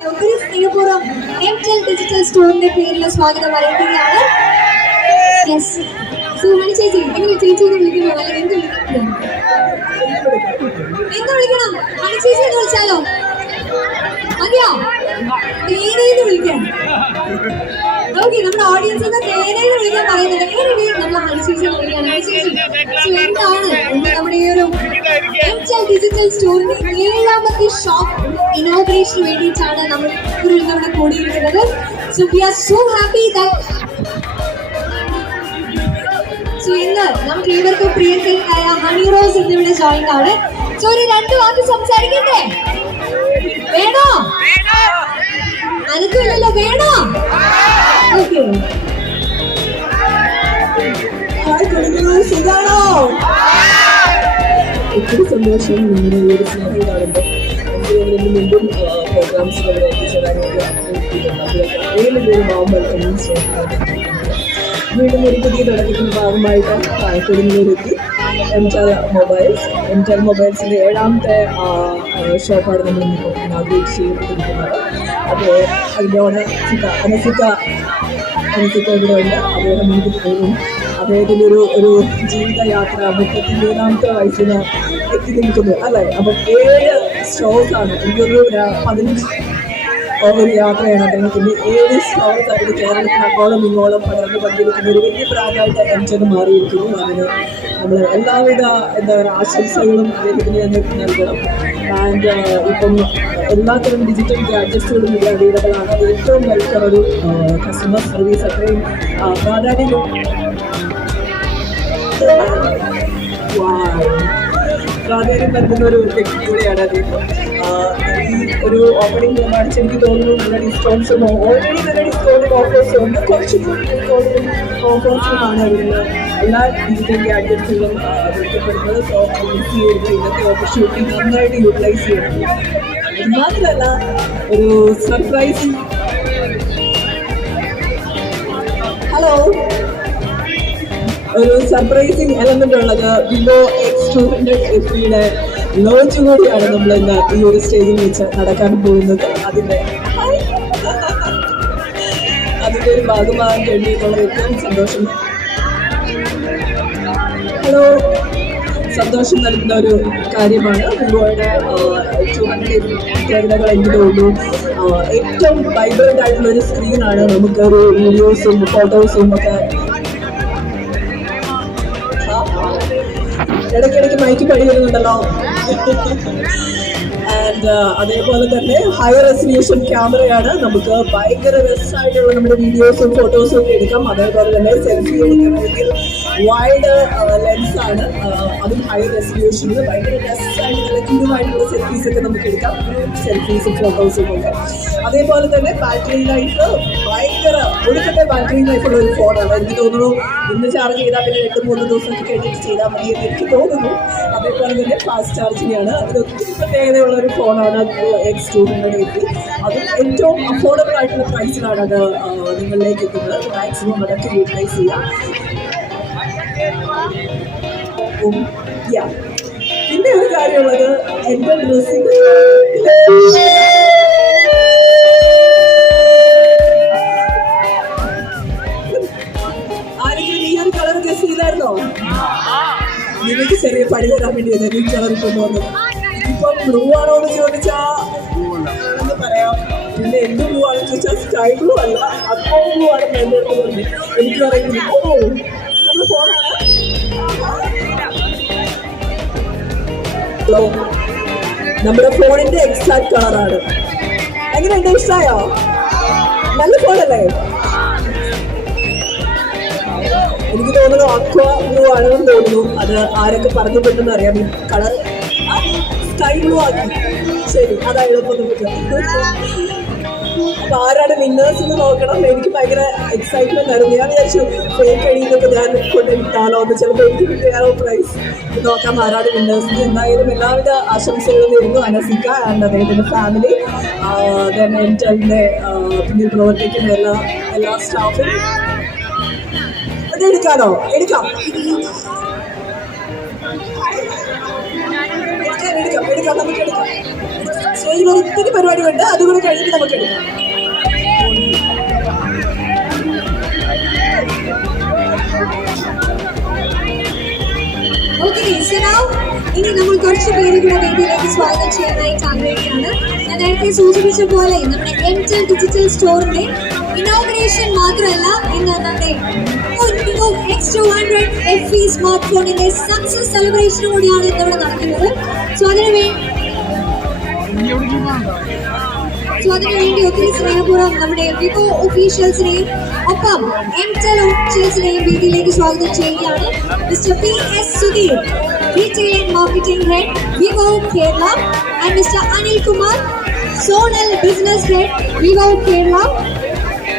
ഒത്തിരി സ്നേഹപൂർവ്വം എംടെൽ ഡിജിറ്റൽ സ്റ്റോറിന്റെ പേരിൽ സ്വാഗതം അറിയിക്കുകയാണ്. യെസ്, സോ ഹണി ചേച്ചി, എങ്ങനെ ചേച്ചി എന്ന് വിളിക്കണോ അല്ലെങ്കിൽ എന്ത് വിളിക്കണം? എന്ത് വിളിക്കണം? ഹണി ചേച്ചി എന്ന് വിളിച്ചാലോ? മതിയോ? തേനേന്ന് വിളിക്കാം. ഓക്കെ, നമ്മുടെ ഓഡിയൻസിന് തേനേന്ന് വിളിക്കാൻ പറയുന്നുണ്ട്. നമ്മൾ ഹണി ചേച്ചി വിളിക്കുകയാണ്. ഹണി ചേച്ചി, എന്താണ് നമ്മുടെ ഈ ഒരു എംടെൽ ഡിജിറ്റൽ സ്റ്റോറിന്റെ 7ാമത്തെ ഷോപ്പ് ഇനോഗ്രേഷന് വേണ്ടിയിട്ടാണ് നമ്മൾ ഇവിടെ കൂടിയിരിക്കുന്നത്. So we are so happy that ഇന്ന് നമുക്ക് ഏവർക്കും പ്രിയങ്കരിയായ ഹണി റോസ് ഇന്നിവിടെ ജോയിൻ ആണ്. സോ ഒരു 2 വാക്ക് സംസാരിക്കട്ടെ? വേണോ? അനക്കില്ലല്ലോ, വേണോ? ഓക്കെ, സുഖാണോ? ഒത്തിരി സന്തോഷം നിങ്ങളുടെ ഈ ഒരു സ്നേഹം കാണുമ്പോൾ. എനിക്ക് മുമ്പും പ്രോഗ്രാംസിലൂടെ എത്തിച്ചേരാനായിട്ട് ആഗ്രഹിക്കുന്നുണ്ട്. അതിലൊക്കെ ഏതൊരു നോർമൽ എന്നും സ്നേഹം വീണ്ടും ഒരു പുതിയ തുടക്കത്തിന് ഭാഗമായിട്ട് കൊടുങ്ങല്ലൂരെത്തി എംടെൽ മൊബൈൽസിൻ്റെ 7ാമത്തെ ഷോപ്പാണ് നമ്മൾ ഇനാഗ്രേറ്റ് ചെയ്തിരിക്കുന്നത്. അത് അതിൻ്റെ അനസിക്ക ഇവിടെ ഉണ്ട്. അദ്ദേഹം മുൻകൂട്ടി പോകും. അദ്ദേഹത്തിൻ്റെ ഒരു ജീവിതയാത്ര 33-ാമത്തെ വയസ്സിന് എത്തി നിൽക്കുന്നു അല്ലേ. അപ്പം 7 ഷോസാണ്, എനിക്കൊരു 15 ഒരു യാത്രയാണ് അദ്ദേഹത്തിൻ്റെ. 7 ഷോസ് ആയിട്ട് കേരളത്തിൽ അങ്ങോളം ഇങ്ങോളം പടർന്ന് പങ്കെടുക്കുന്ന ഒരു വലിയ ബ്രാൻഡായിട്ട് എംചന് മാറിയിരിക്കുന്നു. അതിന് നമ്മൾ എല്ലാവിധ എന്താ പറയുക ആശംസകളും അദ്ദേഹത്തിന് തന്നെ നൽകണം. ആൻഡ് ഇപ്പം എല്ലാത്തരം ഡിജിറ്റൽ ഗാഡ്ജറ്റ്സുകളും ഇവിടെ അവൈലബിൾ ആണ്. ഏറ്റവും വെൽക്കം ഒരു കസ്റ്റമർ സർവീസ് അത്രയും പ്രാധാന്യം നൽകുന്ന ഒരു വ്യക്തി കൂടെയാണ് അദ്ദേഹം. ഈ ഒരു ഓപ്പണിംഗ് പ്രമാണിച്ച് എനിക്ക് തോന്നുന്നു നല്ല ഡിസ്കൗണ്ട്സും ഓൾറെഡി നല്ല ഡിസ്കൗണ്ട് ഓഫേഴ്സും ഉണ്ട്. കുറച്ചുകൂടി ഡിസ്കൗണ്ടും ഓഫേഴ്സുമാണ് വരുന്നത്. എല്ലാ ഡിജിറ്റൽ ഗാഡ്ജറ്റ്സുകളും വിൽക്കപ്പെടുന്നത്. സോ യൂസ് ചെയ്യുന്നത് ഇന്നത്തെ ഓപ്പർച്യൂണിറ്റി നന്നായിട്ട് യൂട്ടിലൈസ് ചെയ്യണം. ഇത് മാത്രമല്ല ഒരു സർപ്രൈസിങ് ഹലോ ഒരു സർപ്രൈസിങ് എലമെന്റ് ഉള്ളത് വിവോ X200 FEയുടെ ലോഞ്ച് കൂടിയാണ് നമ്മൾ ഇന്ന് ഈ ഒരു സ്റ്റേജിൽ വെച്ച് നടക്കാൻ പോകുന്നത്. അതിൻ്റെ ഒരു ഭാഗമാകാൻ വേണ്ടിയിട്ടുള്ള ഏറ്റവും സന്തോഷം നൽകുന്ന ഒരു കാര്യമാണ്. വിവോയുടെ 200 പ്രത്യേകതകൾ എനിക്ക് തോന്നുന്നു. ഏറ്റവും വൈബ്രന്റ് ആയിട്ടുള്ള ഒരു സ്ക്രീനാണ്. നമുക്ക് ഒരു വീഡിയോസും ഫോട്ടോസും ഒക്കെ ഇടയ്ക്കിടയ്ക്ക് മൈക്ക് പടി വരുന്നുണ്ടല്ലോ. ആൻഡ് അതേപോലെ തന്നെ ഹൈ റെസല്യൂഷൻ ക്യാമറയാണ്. നമുക്ക് ഭയങ്കര രസമായിട്ടുള്ള നമ്മുടെ വീഡിയോസും ഫോട്ടോസും ഒക്കെ എടുക്കാം. അതേപോലെ തന്നെ സെൽഫി എടുക്കണമെങ്കിൽ വൈഡ് ലെൻസാണ്, അതും ഹൈ റെസല്യൂഷനിൽ ഭയങ്കര രസമായിട്ടുള്ള ക്യൂവായിട്ടുള്ള സെൽഫീസ് ഒക്കെ നമുക്ക് എടുക്കാം. സെൽഫീസും ഫോട്ടോസും ഒക്കെ. അതേപോലെ തന്നെ ബാറ്ററി ലൈഫ് ഭയങ്കര ഒടുക്കത്തെ ബാറ്ററി ലൈഫുള്ള ഒരു ഫോണാണ്. എനിക്ക് തോന്നുന്നു ഇന്ന് ചാർജ് ചെയ്താൽ പിന്നെ 2-3 ദിവസമൊക്കെ കഴിഞ്ഞിട്ട് ചെയ്താൽ മതി എന്ന് എനിക്ക് തോന്നുന്നു. അതേപോലെ തന്നെ ഫാസ്റ്റ് ചാർജിങ് ആണ്. അതിലൊത്തിരി പ്രത്യേകതയുള്ള ഒരു ഫോണാണ് X200 FE. അത് ഏറ്റവും അഫോർഡബിൾ ആയിട്ടുള്ള പ്രൈസിലാണ് അത് നിങ്ങളിലേക്ക് എത്തുന്നത്. മാക്സിമം അതൊക്കെ യൂട്ടിലൈസ് ചെയ്യാം. പിന്നെ ഒരു കാര്യമുള്ളത് എൻ്റെ ഡ്രസ്സിങ് ആരെങ്കിലും ഈ ഒരു കളർ ഗസ് ചെയ്തായിരുന്നോ? നിങ്ങൾക്ക് ചെറിയ പണി തരാൻ വേണ്ടിയാണ് ഈ കളർ കൊണ്ടുവന്നത്. ഇപ്പം ബ്ലൂ ആണോ എന്ന് ചോദിച്ചാൽ എന്ന് പറയാം. പിന്നെ എന്ത് ബ്ലൂ ആണെന്ന് ചോദിച്ചാൽ സ്കൈ ബ്ലൂ അല്ല, അക്കോ ബ്ലൂ ആണെന്ന് എൻ്റെ അടുത്ത് പറഞ്ഞു. എനിക്ക് പറയുന്നത് നമ്മുടെ ഫോണാണ്. നമ്മുടെ ഫോണിന്റെ എക്സാക്ട് കളറാണ്. എങ്ങനെയുണ്ട്? ഇഷ്ടമായോ? നല്ല ഫോണല്ലേ? എനിക്ക് തോന്നുന്നു അക്വാ ബ്ലൂ ആണെന്ന് തോന്നുന്നു. അത് ആരൊക്കെ പറഞ്ഞിട്ടുണ്ടെന്ന് അറിയാം. ഈ കളർ സ്കൈ ബ്ലൂ ആക്കി. ശരി, അതാ എളുപ്പം നമുക്ക്. അപ്പൊ ആരാണ് വിന്നേഴ്സ് എന്ന് നോക്കണം. എനിക്ക് ഭയങ്കര എക്സൈറ്റ്മെന്റ് ആയിരുന്നു. ഞാൻ വിചാരിച്ചു ഫേക്ക് അടിയിലൊക്കെ ഞാൻ കൊണ്ടിട്ടാലോ എന്ന്. ചിലപ്പോൾ എനിക്ക് കിട്ടിയാലോ പ്രൈസ് നോക്കാം ആരാണ് വിന്നേഴ്സ്. എന്തായാലും എല്ലാവിധ ആശംസകളും നേരുന്നു അനസിക്ക ആൻഡ് അദ്ദേഹത്തിന്റെ ഫാമിലി, എംടെലിന്റെ പിന്നിൽ പ്രവർത്തിക്കുന്ന എല്ലാ സ്റ്റാഫും. അത് എടുക്കാനോ? എടുക്കാം നമുക്ക് എടുക്കാം. സ്റ്റേജിൽ ഒത്തിരി പരിപാടിയുണ്ട്, അതുകൂടെ കഴിഞ്ഞിട്ട് നമുക്ക് എടുക്കാം. ഇനി നമ്മൾ കുറച്ച് പേര് കൂടെ വേദിയിലേക്ക് സ്വാഗതം ചെയ്യാനായിട്ട് ആഗ്രഹിക്കുകയാണ്. ഞാൻ നേരത്തെ സൂചിപ്പിച്ച പോലെ നമ്മുടെ എംടെൽ ഡിജിറ്റൽ സ്റ്റോറിന്റെ ഇനോഗ്രേഷൻ മാത്രമല്ല, ഇന്ന് നമ്മുടെ X200 FE സ്മാർട്ട് ഫോണിന്റെ സക്സസ് സെലിബ്രേഷനും കൂടിയാണ് ഇന്നിവിടെ നടക്കുന്നത്. സോ അതിനുവേണ്ടി ഒത്തിരി സ്നേഹപൂർവ്വം നമ്മുടെ വിവോ ഒഫീഷ്യൽസിനെയും ഒപ്പം എംടെൽ ഒഫീഷ്യൽസിനെയും വേദിയിലേക്ക് സ്വാഗതം ചെയ്യുകയാണ്. Mister PS Sudheer, retail and marketing head Vivo Kerala, and mister Anil Kumar, zonal business head Vivo Kerala,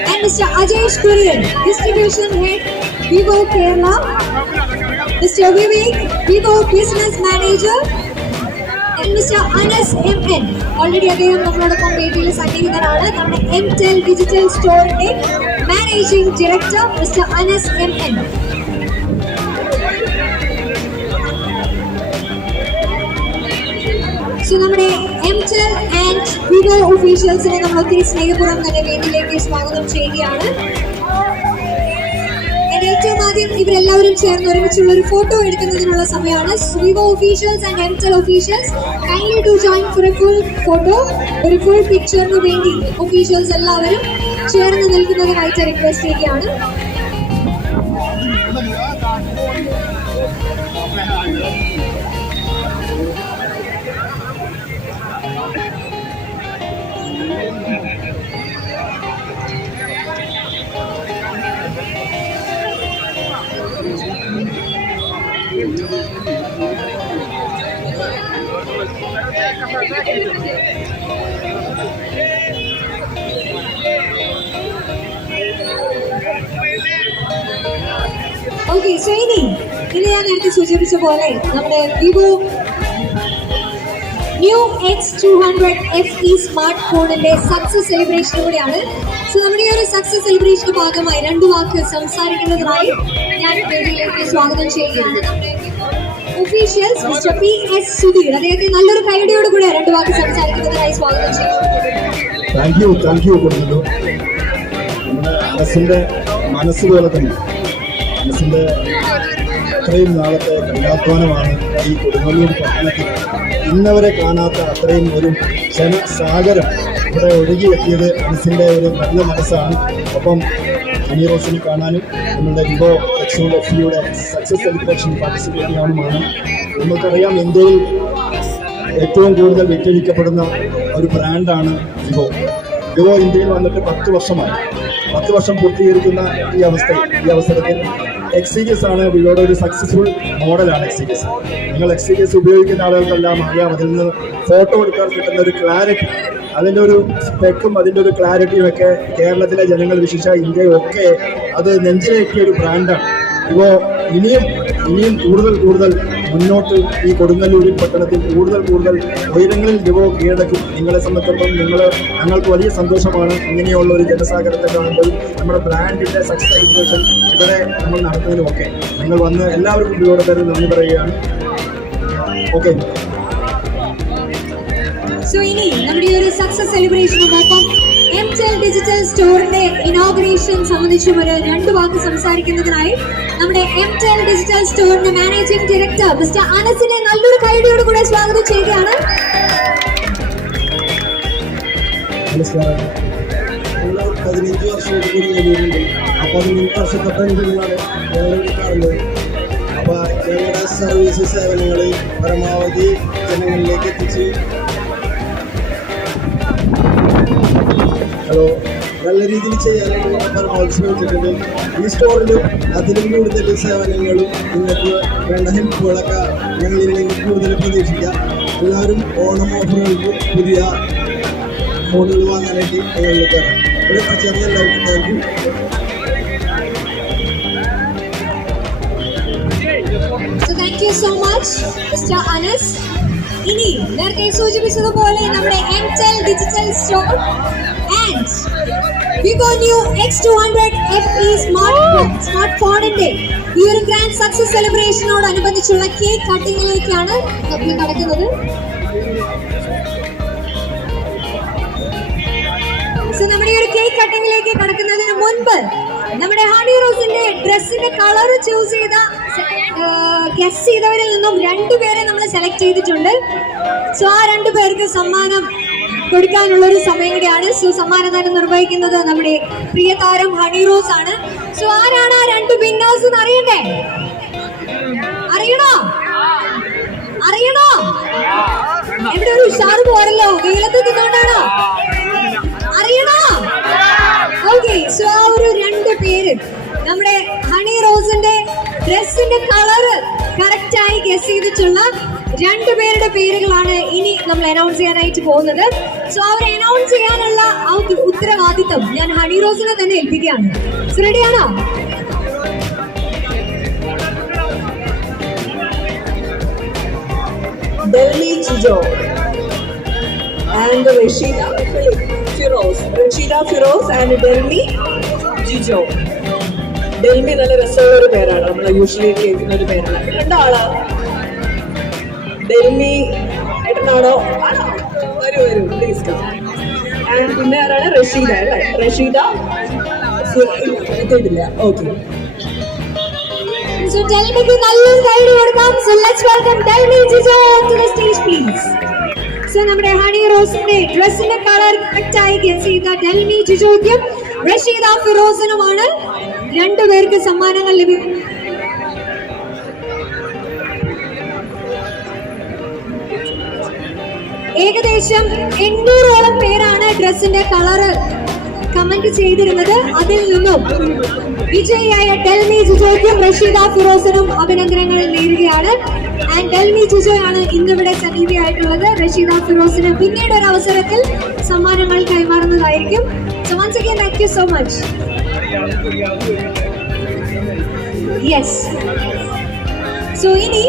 and Mr. Ajesh Kurian, Distribution Head, Vivo Kerala, Mr. Vivek, Vivo Business Manager, and Mr. Anas MN. Already അദ്ദേഹം നമ്മളോടൊപ്പം വേദിയിൽ സന്നിഹിതനാണ്. നമ്മുടെ MTEL digital സ്റ്റോറിന്റെ managing director mister Anas MN. So നമ്മുടെ MTEL and Vivo ഒഫീഷ്യൽസിനെ നമ്മൾ ഒത്തിരി സ്നേഹപൂർവ്വം തന്നെ വേദിയിലേക്ക് സ്വാഗതം ചെയ്യുകയാണ്. ഏറ്റവും ആദ്യം ഇവരെല്ലാവരും ചേർന്ന് ഒരുമിച്ചുള്ള ഒരു ഫോട്ടോ എടുക്കുന്നതിനുള്ള സമയമാണ്. Vivo officials and MTEL officials kindly to join for a full photo. ഒരു ഫുൾ പിക്ചറിന് വേണ്ടി ഒഫീഷ്യൽസ് എല്ലാവരും ചേർന്ന് നിൽക്കുന്നതിനായിട്ട് റിക്വസ്റ്റ് ചെയ്യുകയാണ്. ഓക്കെ, സോ ഇനി ഞാൻ നേരത്തെ സൂചിപ്പിച്ച പോലെ നമ്മുടെ Vivo new X200 FE smart ഫോണിന്റെ സക്സസ് സെലിബ്രേഷൻ കൂടിയാണ്. സോ നമ്മുടെ ഈ ഒരു സക്സസ് സെലിബ്രേഷന്റെ ഭാഗമായി 2 വാക്ക് സംസാരിക്കുന്നതിനായി ഞാൻ വേദിയിലേക്ക് സ്വാഗതം ചെയ്യുകയാണ്. നമ്മുടെ ഒഫീഷ്യൽസ് മിസ്റ്റർ PS സുധീർ, അദ്ദേഹത്തെ നല്ലൊരു കൈയടിയോട് കൂടെ 2 വാക്ക് സംസാരിക്കുന്നതിനായി സ്വാഗതം ചെയ്യുന്നു. താങ്ക് യു കൊടുക്കുന്നു. നമ്മുടെ അനസിന്റെ മനസ്സ് പോലെ തന്നെ മനസ്സിന്റെ അത്രയും നാളത്തെ കഠിനാധ്വാനമാണ് ഈ കൊടുങ്ങല്ലൂർ പട്ടണത്തിൽ ഇന്നവരെ കാണാത്ത അത്രയും ഒരു ജനസാഗരം ഇവിടെ ഒഴുകിയെത്തിയത് മനസ്സിന്റെ ഒരു നല്ല മനസ്സാണ്. ഒപ്പം ഹണി റോസിനെ കാണാനും നമ്മളുടെ വിവോ X200 FEയുടെ സക്സസ് സെലിബ്രേഷൻ പാർട്ടിസിപ്പേറ്റ് ചെയ്യാനുമാണ്. നമുക്കറിയാം ഇന്ത്യയിൽ ഏറ്റവും കൂടുതൽ വിറ്റഴിക്കപ്പെടുന്ന ഒരു ബ്രാൻഡാണ് വിവോ. വിവോ ഇന്ത്യയിൽ വന്നിട്ട് 10 വർഷമായി. 10 വർഷം പൂർത്തീകരിക്കുന്ന ഈ അവസരത്തിൽ X സീരീസ് ആണ് വിവോയുടെ ഒരു സക്സസ്ഫുൾ മോഡലാണ്. X സീരീസ് നിങ്ങൾ X സീരീസ് ഉപയോഗിക്കുന്ന ആളുകൾക്കെല്ലാം അറിയാം. അതിൽ നിന്ന് ഫോട്ടോ എടുക്കാൻ കിട്ടുന്ന ഒരു ക്ലാരിറ്റി, അതിൻ്റെ ഒരു സ്പെക്കും അതിൻ്റെ ഒരു ക്ലാരിറ്റിയും ഒക്കെ കേരളത്തിലെ ജനങ്ങൾ വിശേഷിച്ച ഇന്ത്യയൊക്കെ അത് നെഞ്ചിലേക്കിയ ഒരു ബ്രാൻഡാണ് വിവോ. ഇനിയും കൂടുതൽ മുന്നോട്ട് ഈ കൊടുങ്ങല്ലൂരിൽ പട്ടണത്തിൽ കൂടുതൽ ഉയരങ്ങളിൽ വിവോ കീഴടക്കും. നിങ്ങളെ സംബന്ധിച്ചിടത്തോളം ഞങ്ങൾക്ക് വലിയ സന്തോഷമാണ് ഇങ്ങനെയുള്ള ഒരു ജനസാഗരത്തെ കാണുമ്പോൾ നമ്മുടെ ബ്രാൻഡിന്റെ സക്സസ് സെലിബ്രേഷൻ ഇവിടെ നമ്മൾ നടത്തുന്നതിനുമൊക്കെ നിങ്ങൾ വന്ന് എല്ലാവർക്കും വിവോയുടെ പേരിൽ നന്ദി പറയുകയാണ്. ഓക്കെ. സോ ഇനി നമ്മുടെ ഈ ഒരു സക്സസ് സെലിബ്രേഷനോടൊപ്പം എംടെൽ ഡിജിറ്റൽ സ്റ്റോറിന്റെ ഇനോഗ്രേഷൻ സംബന്ധിച്ചും ഒരു 2 വാക്ക് സംസാരിക്കുന്നതിനായി നമ്മുടെ എംടെൽ ഡിജിറ്റൽ സ്റ്റോറിന്റെ മാനേജിംഗ് ഡയറക്ടർ മിസ്റ്റർ അനസിനെ നല്ലൊരു കൈയടിയോട് കൂടെ സ്വാഗതം ചെയ്യുകയാണ്. നമസ്കാരം. 15 വർഷമായിട്ട് കൊടുങ്ങല്ലൂരുണ്ട്. ആ 15 വർഷത്തെ നിങ്ങളാണ് ഞങ്ങൾ വിളിക്കാറുള്ളത്. അപ്പോൾ ഞങ്ങളുടെ സർവീസ് സേവനങ്ങൾ പരമാവധി ജനങ്ങളിലേക്ക് എത്തിച്ച് നല്ല രീതിയിൽ ചെയ്യാനായിട്ട് ഞങ്ങൾ പരമാവധി ശ്രമിച്ചിട്ടുണ്ട്. ഈ സ്റ്റോറിലും അതിലും കൂടുതൽ സേവനങ്ങളും നിങ്ങൾക്ക് വേണ്ട ഹെൽപ്പുകളൊക്കെ ഞങ്ങളിൽ നിന്ന് കൂടുതൽ പ്രതീക്ഷിക്കാം. എല്ലാവരും ഓണം ഓഫറുകൾക്ക് പുതിയ ഫോണുകൾ വാങ്ങാനായിട്ട് ഞങ്ങളിൽ തരാം. ഇവിടെ എത്തിച്ചേർന്ന് എല്ലാവർക്കും thank you. So thank you so much, Mr. Anas. ഇനി നേരത്തെ സൂചിപ്പിച്ചതുപോലെ നമ്മുടെ MTEL digital store and Vivo new X200 FE smart ഫോണിന്റെ ഈ ഒരു ഗ്രാൻഡ് സക്സസ് സെലിബ്രേഷനോടനുബന്ധിച്ചുള്ള കേക്ക് കട്ടിങ്ങിലേക്കാണ് നമ്മൾ നടക്കുന്നത്. സോ നമ്മുടെ ഈ ഒരു കേക്ക് കട്ടിങ്ങിലേക്ക് കടക്കുന്നതിന് മുൻപ് നമ്മുടെ ഹണി റോസിന്റെ ഡ്രസ്സിന്റെ കളർ ചൂസ് ഗസ് ചെയ്തവരിൽ നിന്നും 2 പേരെ നമ്മൾ സെലക്ട് ചെയ്തിട്ടുണ്ട്. സോ ആ 2 പേർക്ക് സമ്മാനം കൊടുക്കാനുള്ള ഒരു സമയം കൂടിയാണ്. സോ സമ്മാനദാനം നിർവഹിക്കുന്നത് നമ്മുടെ പ്രിയ താരം ഹണി റോസ് ആണ്. സോ ആരാണ് ആ 2 വിന്നേഴ്സ് എന്ന് അറിയണ്ടേ? അറിയണോ? ഇവിടെ ഒരു ഉഷാറ് പോരല്ലോ, വെയിലത്ത് നിന്നുകൊണ്ടാണോ? അറിയണോ? ഓക്കെ. സോ ആ ഒരു 2 പേര് നമ്മുടെ ഹണി റോസിന്റെ ഡ്രസ്സിന്റെ കളറ് കറക്റ്റ് ആയി ഗസ് ചെയ്തിട്ടുള്ള 2 പേരുടെ പേരുകളാണ് ഇനി നമ്മൾ അനൗൺസ് ചെയ്യാനായിട്ട് പോകുന്നത്. സോ അവരെ അനൗൺസ് ചെയ്യാനുള്ള ആ ഉത്തരവാദിത്തം ഞാൻ ഹണി റോസിനെ തന്നെ ഏൽപ്പിക്കുകയാണ്. റെഡിയാണോ? Delmi Jijo and Rashida Firoz and Delmi Jijo. Delmi നല്ല രസമുള്ള ഒരു പേരാണ്, നമ്മൾ യൂഷ്വലി കേൾക്കുന്ന ഒരു പേരാണ്. 2 ആളാ? ഡെൽമി ഏട്ടനാണോ? ആണോ? വരൂ പ്ലീസ്. ആൻഡ് പിന്നെ ആരാണ്? റഷീദ അല്ലേ? റഷീദ എത്തിയിട്ടില്ല. ഓക്കെ. So Delmiക്ക് നല്ലൊരു കൈയ്യടി കൊടുക്കാം. So let's welcome Delmi Jijo to the stage please. So നമ്മുടെ ഹണി റോസിന്റെ ഡ്രസ്സിന്റെ കളർ കറക്റ്റ് ആയി ഗസ് ചെയ്ത ഡെൽമി ജിജോയ്ക്കും റഷീദ ഫിറോസിനുമാണ് രണ്ടുപേർക്ക് സമ്മാനങ്ങൾ ലഭിക്കും. ഏകദേശം 800ഓളം പേരാണ് ഡ്രസ്സിന്റെ കളറ് കമന്റ് ചെയ്തിരുന്നത്. അതിൽ നിന്നും വിജയിയായ ഡെൽമി ജിജോയ്ക്കും റഷീദ ഫിറോസിനും അഭിനന്ദനങ്ങൾ നേരുകയാണ്. ആൻഡ് ഡെൽമി ജിജോയാണ് ഇന്നിവിടെ സന്നിധിയായിട്ടുള്ളത്. റഷീദ ഫിറോസിന് പിന്നീട് ഒരു അവസരത്തിൽ സമ്മാനങ്ങൾ കൈമാറുന്നതായിരിക്കും. So once again, thank you so much. Yes. So ഇനി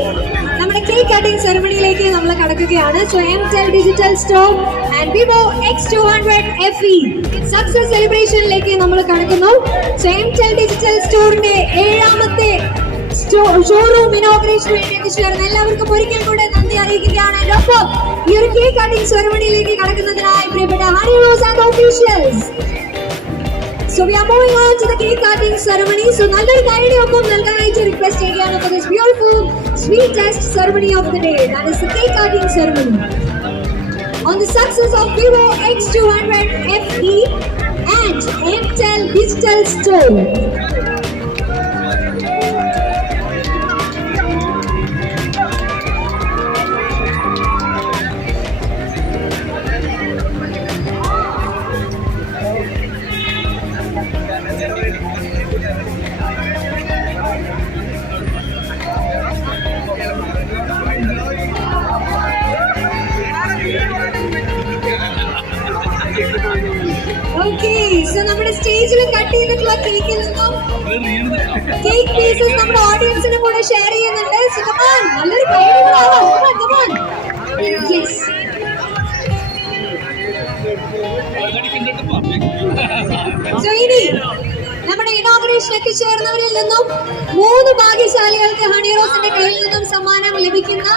നമ്മുടെ കേക്ക് കട്ടിംഗ് സെറമണിയിലേക്ക് നമ്മൾ കടക്കുകയാണ്. So MTEL digital store and Vivo X200 FE success സെലിബ്രേഷനിലേക്ക് നമ്മൾ കടക്കുന്നു. സോ എംടെൽ ഡിജിറ്റൽ സ്റ്റോറിന്റെ 7ാമത്തെ ഷോറൂം ഇനോഗ്രേഷന് വേണ്ടി എത്തിച്ചേർന്ന എല്ലാവർക്കും ഒരിക്കൽ കൂടെ നന്ദി അറിയിക്കുകയാണ്. ഒപ്പം ഈ ഒരു കേക്ക് കട്ടിംഗ് സെറമണിയിലേക്ക് കടക്കുന്നതിനായി പ്രിയപ്പെട്ട Honey Rose and officials. So we are moving on to the cake cutting ceremony. So nallൊരു കൈയ്യടി ഒപ്പം നൽകാനായിട്ട് റിക്വസ്റ്റ് ചെയ്യുകയാണ് for this beautiful sweetest ceremony of the day. That is the cake cutting ceremony. On the success of Vivo X200 FE and Mtel Digital Store. So നമ്മുടെ സ്റ്റേജിൽ cut ചെയ്തിട്ടുള്ള കേക്കിൽ നിന്നും cake pieces നമ്മുടെ ഓഡിയൻസിന് കൂടെ ഷെയർ ചെയ്യുന്നുണ്ട്. So come on, നല്ലൊരു കൈയ്യടി കൊടുക്കാം. Come on. Yes. So ഇനി നമ്മുടെ ഇനോഗ്രേഷൻ എത്തിച്ചേർന്നവരിൽ നിന്നും 3 ഭാഗ്യശാലികൾക്ക് ഹണി റോസിന്റെ കയ്യിൽ നിന്നും സമ്മാനം ലഭിക്കുന്ന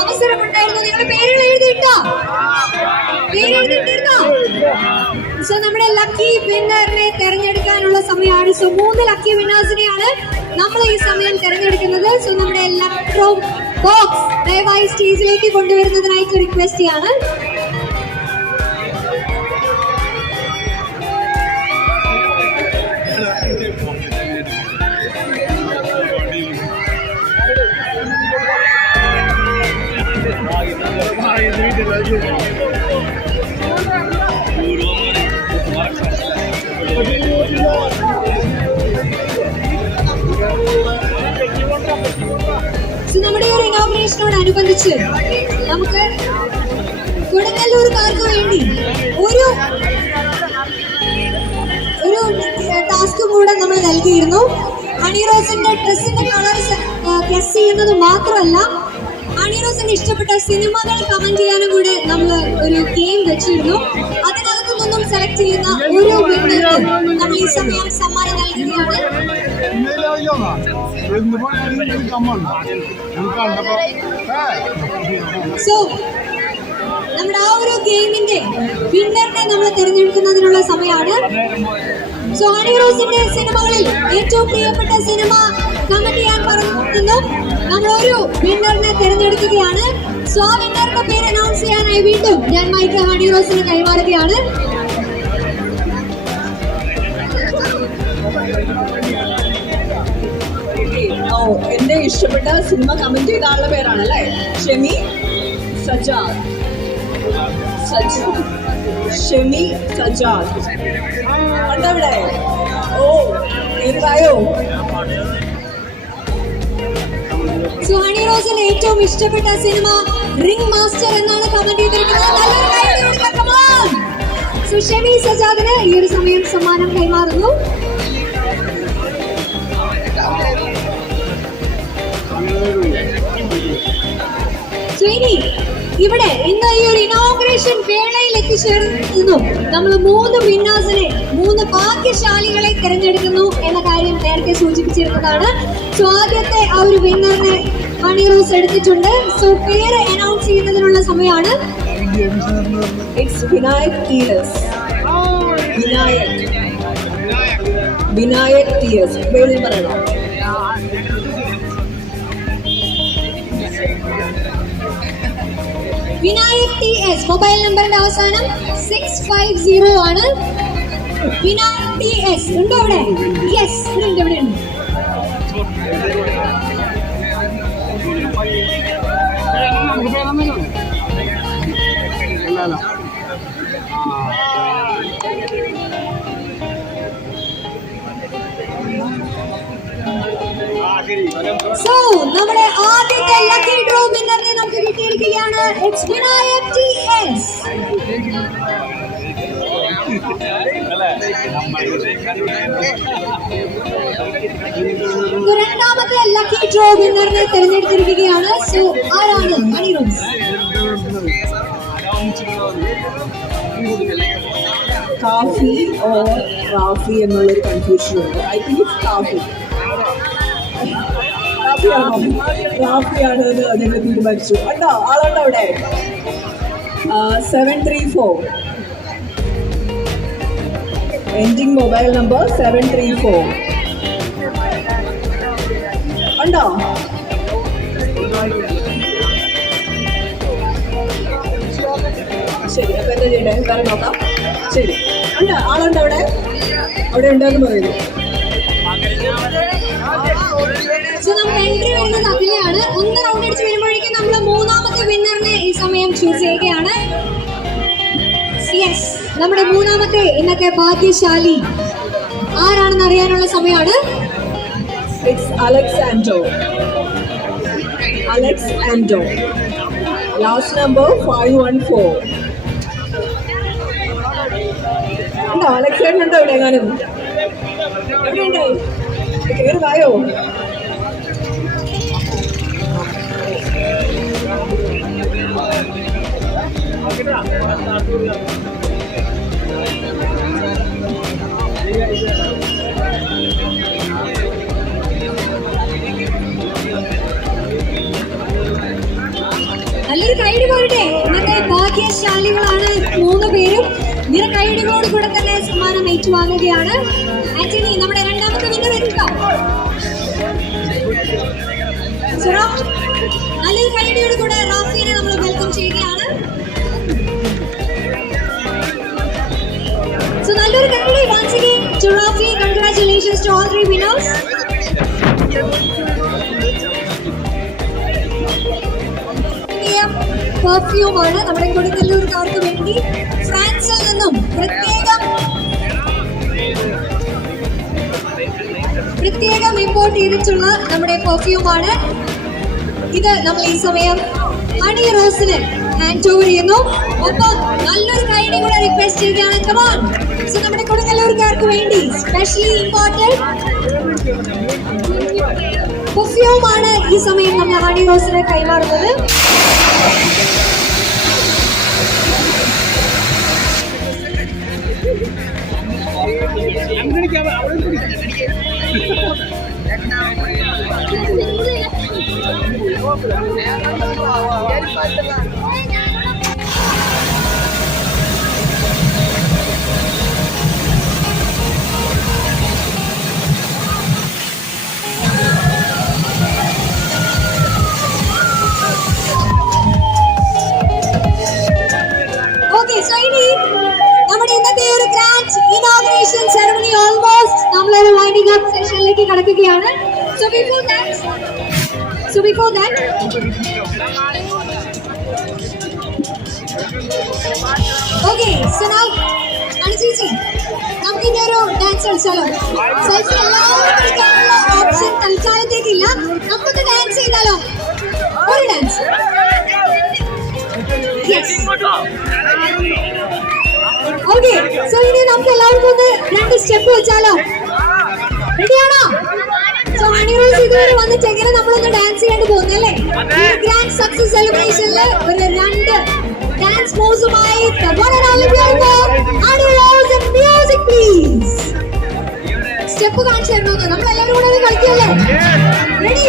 അവസരമുണ്ടായിരുന്നു. നിങ്ങളുടെ പേരുകൾ എഴുതിയിട്ടോ? പേരെഴുതിയിട്ടിരുന്നോ? സോ നമ്മുടെ ലക്കി വിന്നറിനെ തെരഞ്ഞെടുക്കാനുള്ള സമയമാണ്. സോ 3 ലക്കി വിന്നേഴ്സിനെയാണ് നമ്മൾ ഈ സമയം തെരഞ്ഞെടുക്കുന്നത്. സോ നമ്മുടെ ഇലക്ട്രോ ബോക്സ് ദയവായി സ്റ്റേജിലേക്ക് കൊണ്ടുവരുന്നതിനായിട്ട് റിക്വസ്റ്റ് ചെയ്യാണ്. നമ്മുടെ ഒരു ഇനോഗ്രേഷനോടനുബന്ധിച്ച് നമുക്ക് കൊടുങ്ങല്ലൂർക്കാർക്ക് വേണ്ടി ഒരു ടാസ്കും കൂടെ നമ്മൾ നൽകിയിരുന്നു. ഹണി റോസിന്റെ ഡ്രസ്സിന്റെ കളർ ഗസ് ചെയ്യുന്നത് മാത്രമല്ല, ഹണി റോസിന് ഇഷ്ടപ്പെട്ട സിനിമകൾ കമന്റ് ചെയ്യാനും കൂടെ നമ്മൾ ഒരു ഗെയിം വെച്ചിരുന്നു. അതിനകത്തു നിന്നും സെലക്ട് ചെയ്യുന്ന ഒരു വിന്നർക്ക് നമ്മൾ ഈ സമയം സമ്മാനം നൽകുകയാണ്. സോ നമ്മുടെ ആ ഒരു ഗെയിമിന്റെ വിന്നറിനെ നമ്മൾ തിരഞ്ഞെടുക്കുന്നതിനുള്ള സമയമാണ്. സോ ഹണി റോസിന്റെ സിനിമകളിൽ ഏറ്റവും പ്രിയപ്പെട്ട സിനിമ കമന്റ് ചെയ്യാൻ പറയുന്നു. നമ്മൾ ഒരു വിന്നറിനെ തിരഞ്ഞെടുക്കുകയാണ്. സോ ആ വിന്നറിന്റെ പേര് അനൗൺസ് ചെയ്യാനായി വീണ്ടും ഞാൻ മൈക്ക് ഹണി റോസിന് കൈമാറുകയാണ്. എന്റെ ഇഷ്ടപ്പെട്ട സിനിമ കമന്റ് ചെയ്ത ആളുടെ പേരാണല്ലേ? ഷെമി സജാദ്. ഷെമി സജാദ് ഉണ്ടവിടെ? ഓ എന്തായോ? സോ ഹണി റോസിന് ഏറ്റവും ഇഷ്ടപ്പെട്ട സിനിമ റിംഗ് മാസ്റ്റർ എന്നാണ് കമന്റ് ചെയ്തിരിക്കുന്നത്. സോ ഷെമി സജാദിന് ഈ ഒരു സമയം സമ്മാനം കൈമാറുന്നു. സോ ഇനി ഇവിടെ ഇന്ന് ഈ ഒരു ഇനോഗ്രേഷൻ വേളയിൽ എത്തിച്ചേർന്നു നമ്മൾ 3 വിന്നേഴ്സിനെ 3 ഭാഗ്യശാലികളെ തിരഞ്ഞെടുക്കുന്നു എന്ന കാര്യം നേരത്തെ സൂചിപ്പിച്ചിരുന്നതാണ്. സോ ആദ്യത്തെ ആ ഒരു വിന്നറിനെ ഹണി റോസ് എടുത്തിട്ടുണ്ട്. സോ പേര് അനൗൺസ് ചെയ്യുന്നതിനുള്ള സമയമാണ്. വിനായക് ടിഎസ്. വിനായക് ടിഎസ് പേര് പറയണോ? വിനായക് TS മൊബൈൽ നമ്പറിന്റെ അവസാനം 650 ആണ്. വിനായക് TS ഉണ്ടോ അവിടെ? യെസ്, ഇവിടെ ഉണ്ട്. സോ നമ്മുടെ ആദ്യത്തെ ലക്കി ഡ്രോ വിന്നറിനെ നമുക്ക് കിട്ടിയിരിക്കുകയാണ്. It's Vinayak TS. രണ്ടാമത്തെ ലക്കി ഡ്രോ വിന്നറിനെ തിരഞ്ഞെടുത്തിരിക്കുകയാണ്. സോ ആരാണ്? അണിറോസ്. കാഫി ഓർ റാഫി എന്നുള്ളൊരു കൺഫ്യൂഷൻ ഉണ്ട്. I think it's Kafi. റാഫിയാണ് എന്ന് ഞങ്ങൾ തീരുമാനിച്ചു. ഉണ്ടോ? ആളുണ്ടോ അവിടെ? 734 എൻഡിങ് മൊബൈൽ നമ്പർ 734 ഉണ്ടോ? ശരി, അപ്പൊ എന്താ ചെയ്യണ്ടേ? വേറെ നോക്കാം. ശരി, ഉണ്ട്. ആളുണ്ട് അവിടെ? അവിടെ ഉണ്ടെന്ന് പറയുന്നു. സോ നമുക്ക് എൻട്രി വരുന്നത് അതിലെയാണ്. ഒന്ന് റൗണ്ട് അടിച്ച് വരുമ്പോഴേക്കും നമ്മൾ മൂന്നാമത്തെ വിന്നറിനെ ഈ സമയം ചൂസ് ചെയ്യുകയാണ്. യെസ്, നമ്മുടെ മൂന്നാമത്തെ ഇന്നത്തെ ഭാഗ്യശാലി ആരാണെന്ന് അറിയാനുള്ള സമയമാണ്. It's Alex Anto. Alex Anto, last number 514. ഉണ്ടോ? അലക്സ് ആൻഡോ ഉണ്ടോ ഇവിടെ? എങ്ങാനും എവിടെയുണ്ട്? കയറി വായോ. നല്ലൊരു കൈഡി പോരട്ടെ. ഇന്നത്തെ ഭാഗ്യശാലികളാണ് 3 പേരും. നിറ കൈഡികളോട് കൂടെ തന്നെ സമ്മാനം ഏറ്റുവാങ്ങുകയാണ്. ആന്റണി, നമ്മുടെ രണ്ടാമത്തെ വിന്നർ വരുന്നുണ്ടോ? നല്ലൊരു കൈഡിയോട് കൂടെ റാഫിനെ നമ്മൾ വെൽക്കം ചെയ്യുകയാണ്. സോ നല്ലൊരു കൈഡി once again to Rafi. Congratulations to all 3 winners. പെർഫ്യൂമാണ് നമ്മുടെ കൊടുങ്ങല്ലൂർക്കാർക്ക് വേണ്ടി ഫ്രാൻസിൽ നിന്നും പ്രത്യേകം ഇമ്പോർട്ട് ചെയ്തിട്ടുള്ള നമ്മുടെ പെർഫ്യൂമാണ് ഇത്. നമ്മൾ ഈ സമയം ഹണി റോസിന് ഹാൻഡ് ഓവർ ചെയ്യുന്നു. ഒപ്പം നല്ലൊരു കൈഡി കൂടെ റിക്വസ്റ്റ് ചെയ്യുകയാണ്. കമോൺ. സോ നമ്മുടെ കൊടുങ്ങല്ലൂർക്കാർക്ക് വേണ്ടി സ്പെഷ്യലി ഇമ്പോർട്ടഡ് പെർഫ്യൂമാണ് ഈ സമയം നമ്മൾ ഹണി റോസിന് കൈമാറുന്നത്. Okay, so ഇനി നമ്മുടെ ഇന്നത്തെ ഒരു ഗ്രാൻഡ് ഇനോഗ്രേഷൻ സെറമണി ഓൾമോസ്റ്റ് നമ്മളൊരു വൈൻഡിംഗ് അപ്പ് സെഷനിലേക്ക് കടക്കുകയാണ്. So before that okay, so now അനുചേച്ചി നമുക്ക് ഇനി ഒരു ഡാൻസ് കളിച്ചാലോ? സെൽഫി എല്ലാവർക്കുള്ള ഓപ്ഷൻ തൽക്കാലത്തേക്കില്ല. നമുക്കൊന്ന് ഡാൻസ് ചെയ്താലോ? ഒരു ഡാൻസ്. ഓക്കെ, സോ ഇനി നമുക്ക് എല്ലാവർക്കും ഒന്ന് 2 സ്റ്റെപ്പ് വെച്ചാലോ? റെഡിയാണോ? സോ ഹണിറോസ് ഇതുവരെ വന്നിട്ട് എങ്ങനെ നമ്മളൊന്ന് ഡാൻസ് ചെയ്യാണ്ട് പോകുന്നല്ലേ? ഗ്രാൻഡ് സക്സസ് സെലിബ്രേഷനിൽ ഒരു 2 ഡാൻസ് മൂവ്സുമായി മ്യൂസിക് പ്ലീസ്. സ്റ്റെപ്പ് കാണിച്ചു തരണോ? നമ്മൾ എല്ലാവരും കൂടെ കളിക്കല്ലേ? റെഡി?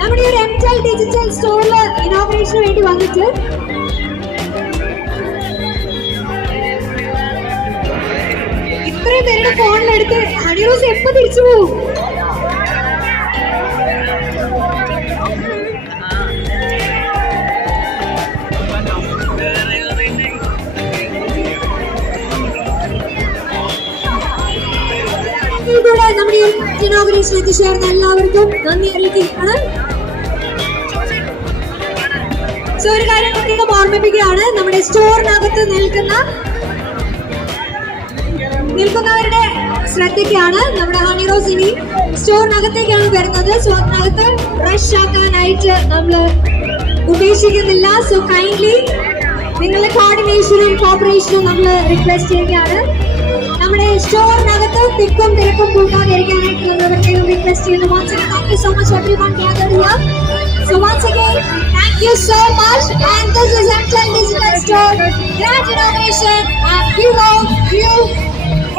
നമ്മുടെ ഒരു എംടെൽ ഡിജിറ്റൽ സ്റ്റോറിൽ ഇനോഗ്രേഷന് വേണ്ടി വന്നിട്ട് ഇത്രയും പേരുടെ ഫോണിലെടുത്ത് ഹണിറോസ് എപ്പോ തിരിച്ചു പോകും? ഇതിലൂടെ നമ്മുടെ ഇനോഗ്രേഷൻ എത്തിച്ചേർന്ന എല്ലാവർക്കും നന്ദി അറിയിക്കുകയാണ്. സോ ഒരു കാര്യം പ്രത്യേകം ഓർമ്മിപ്പിക്കുകയാണ്, നമ്മുടെ സ്റ്റോറിനകത്ത് നിൽക്കുന്നവരുടെ ശ്രദ്ധയ്ക്കാണ്. നമ്മുടെ ഹണിറോസ് ഇനി സ്റ്റോറിനകത്തേക്കാണ് വരുന്നത്. സോ അതിനകത്ത് റഷ് ആക്കാനായിട്ട് നമ്മൾ ഉദ്ദേശിക്കുന്നില്ല. സോ കൈൻഡ്ലി നിങ്ങളുടെ കോർഡിനേഷനും കോപ്പറേഷനും നമ്മൾ റിക്വസ്റ്റ് ചെയ്യുകയാണ്. നമ്മുടെ സ്റ്റോറിനകത്ത് തിക്കും തിരക്കും കൂട്ടാതിരിക്കാനായിട്ട് നമ്മൾ പ്രത്യേകം റിക്വസ്റ്റ് ചെയ്യുന്നു. Once again, thank you so much everyone gathered here. So once again, thank you so much. And this is MTEL Digital Store Grand Innovation and Vivo View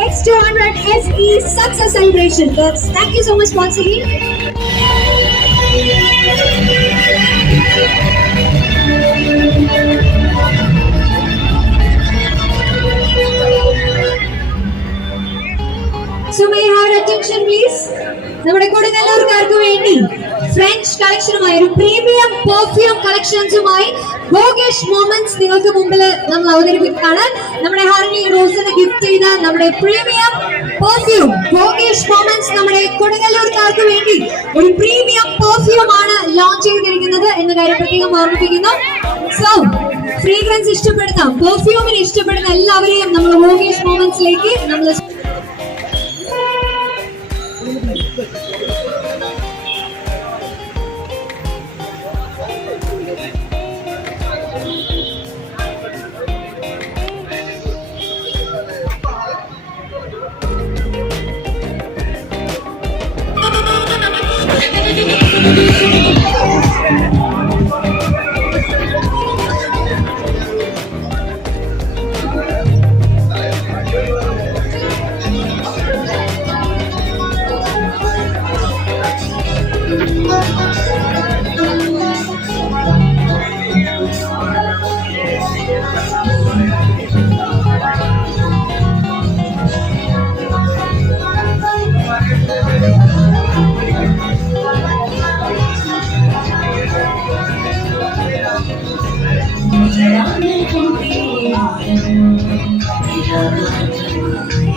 X200 SE Success Celebration. Thank you so much once again. So may I have your attention please? നമ്മുടെ കൊടുങ്ങല്ലൂർക്കാർക്ക് വേണ്ടി French കളക്ഷനുമായി ഒരു premium perfume കളക്ഷൻസുമായി ബോഗേഷ് moments നിങ്ങൾക്ക് മുമ്പിൽ നമ്മൾ അവതരിപ്പിക്കുകയാണ്. നമ്മുടെ honey റോസിന് gift ചെയ്ത നമ്മുടെ പ്രീമിയം പെർഫ്യൂം ബോഗേഷ് മൊമെന്റ്സ് നമ്മുടെ കൊടുങ്ങല്ലൂർക്കാർക്ക് വേണ്ടി ഒരു പ്രീമിയം പെർഫ്യൂം ആണ് ലോഞ്ച് ചെയ്തിരിക്കുന്നത് എന്ന കാര്യം പ്രത്യേകം ഓർമ്മിപ്പിക്കുന്നു. സോ ഫ്രീഗ്രൻസ് ഇഷ്ടപ്പെടുന്ന പെർഫ്യൂമിന് ഇഷ്ടപ്പെടുന്ന എല്ലാവരെയും നമ്മൾ ബോഗേഷ് മൊമെന്റ്സിലേക്ക് നമ്മൾ Yeah.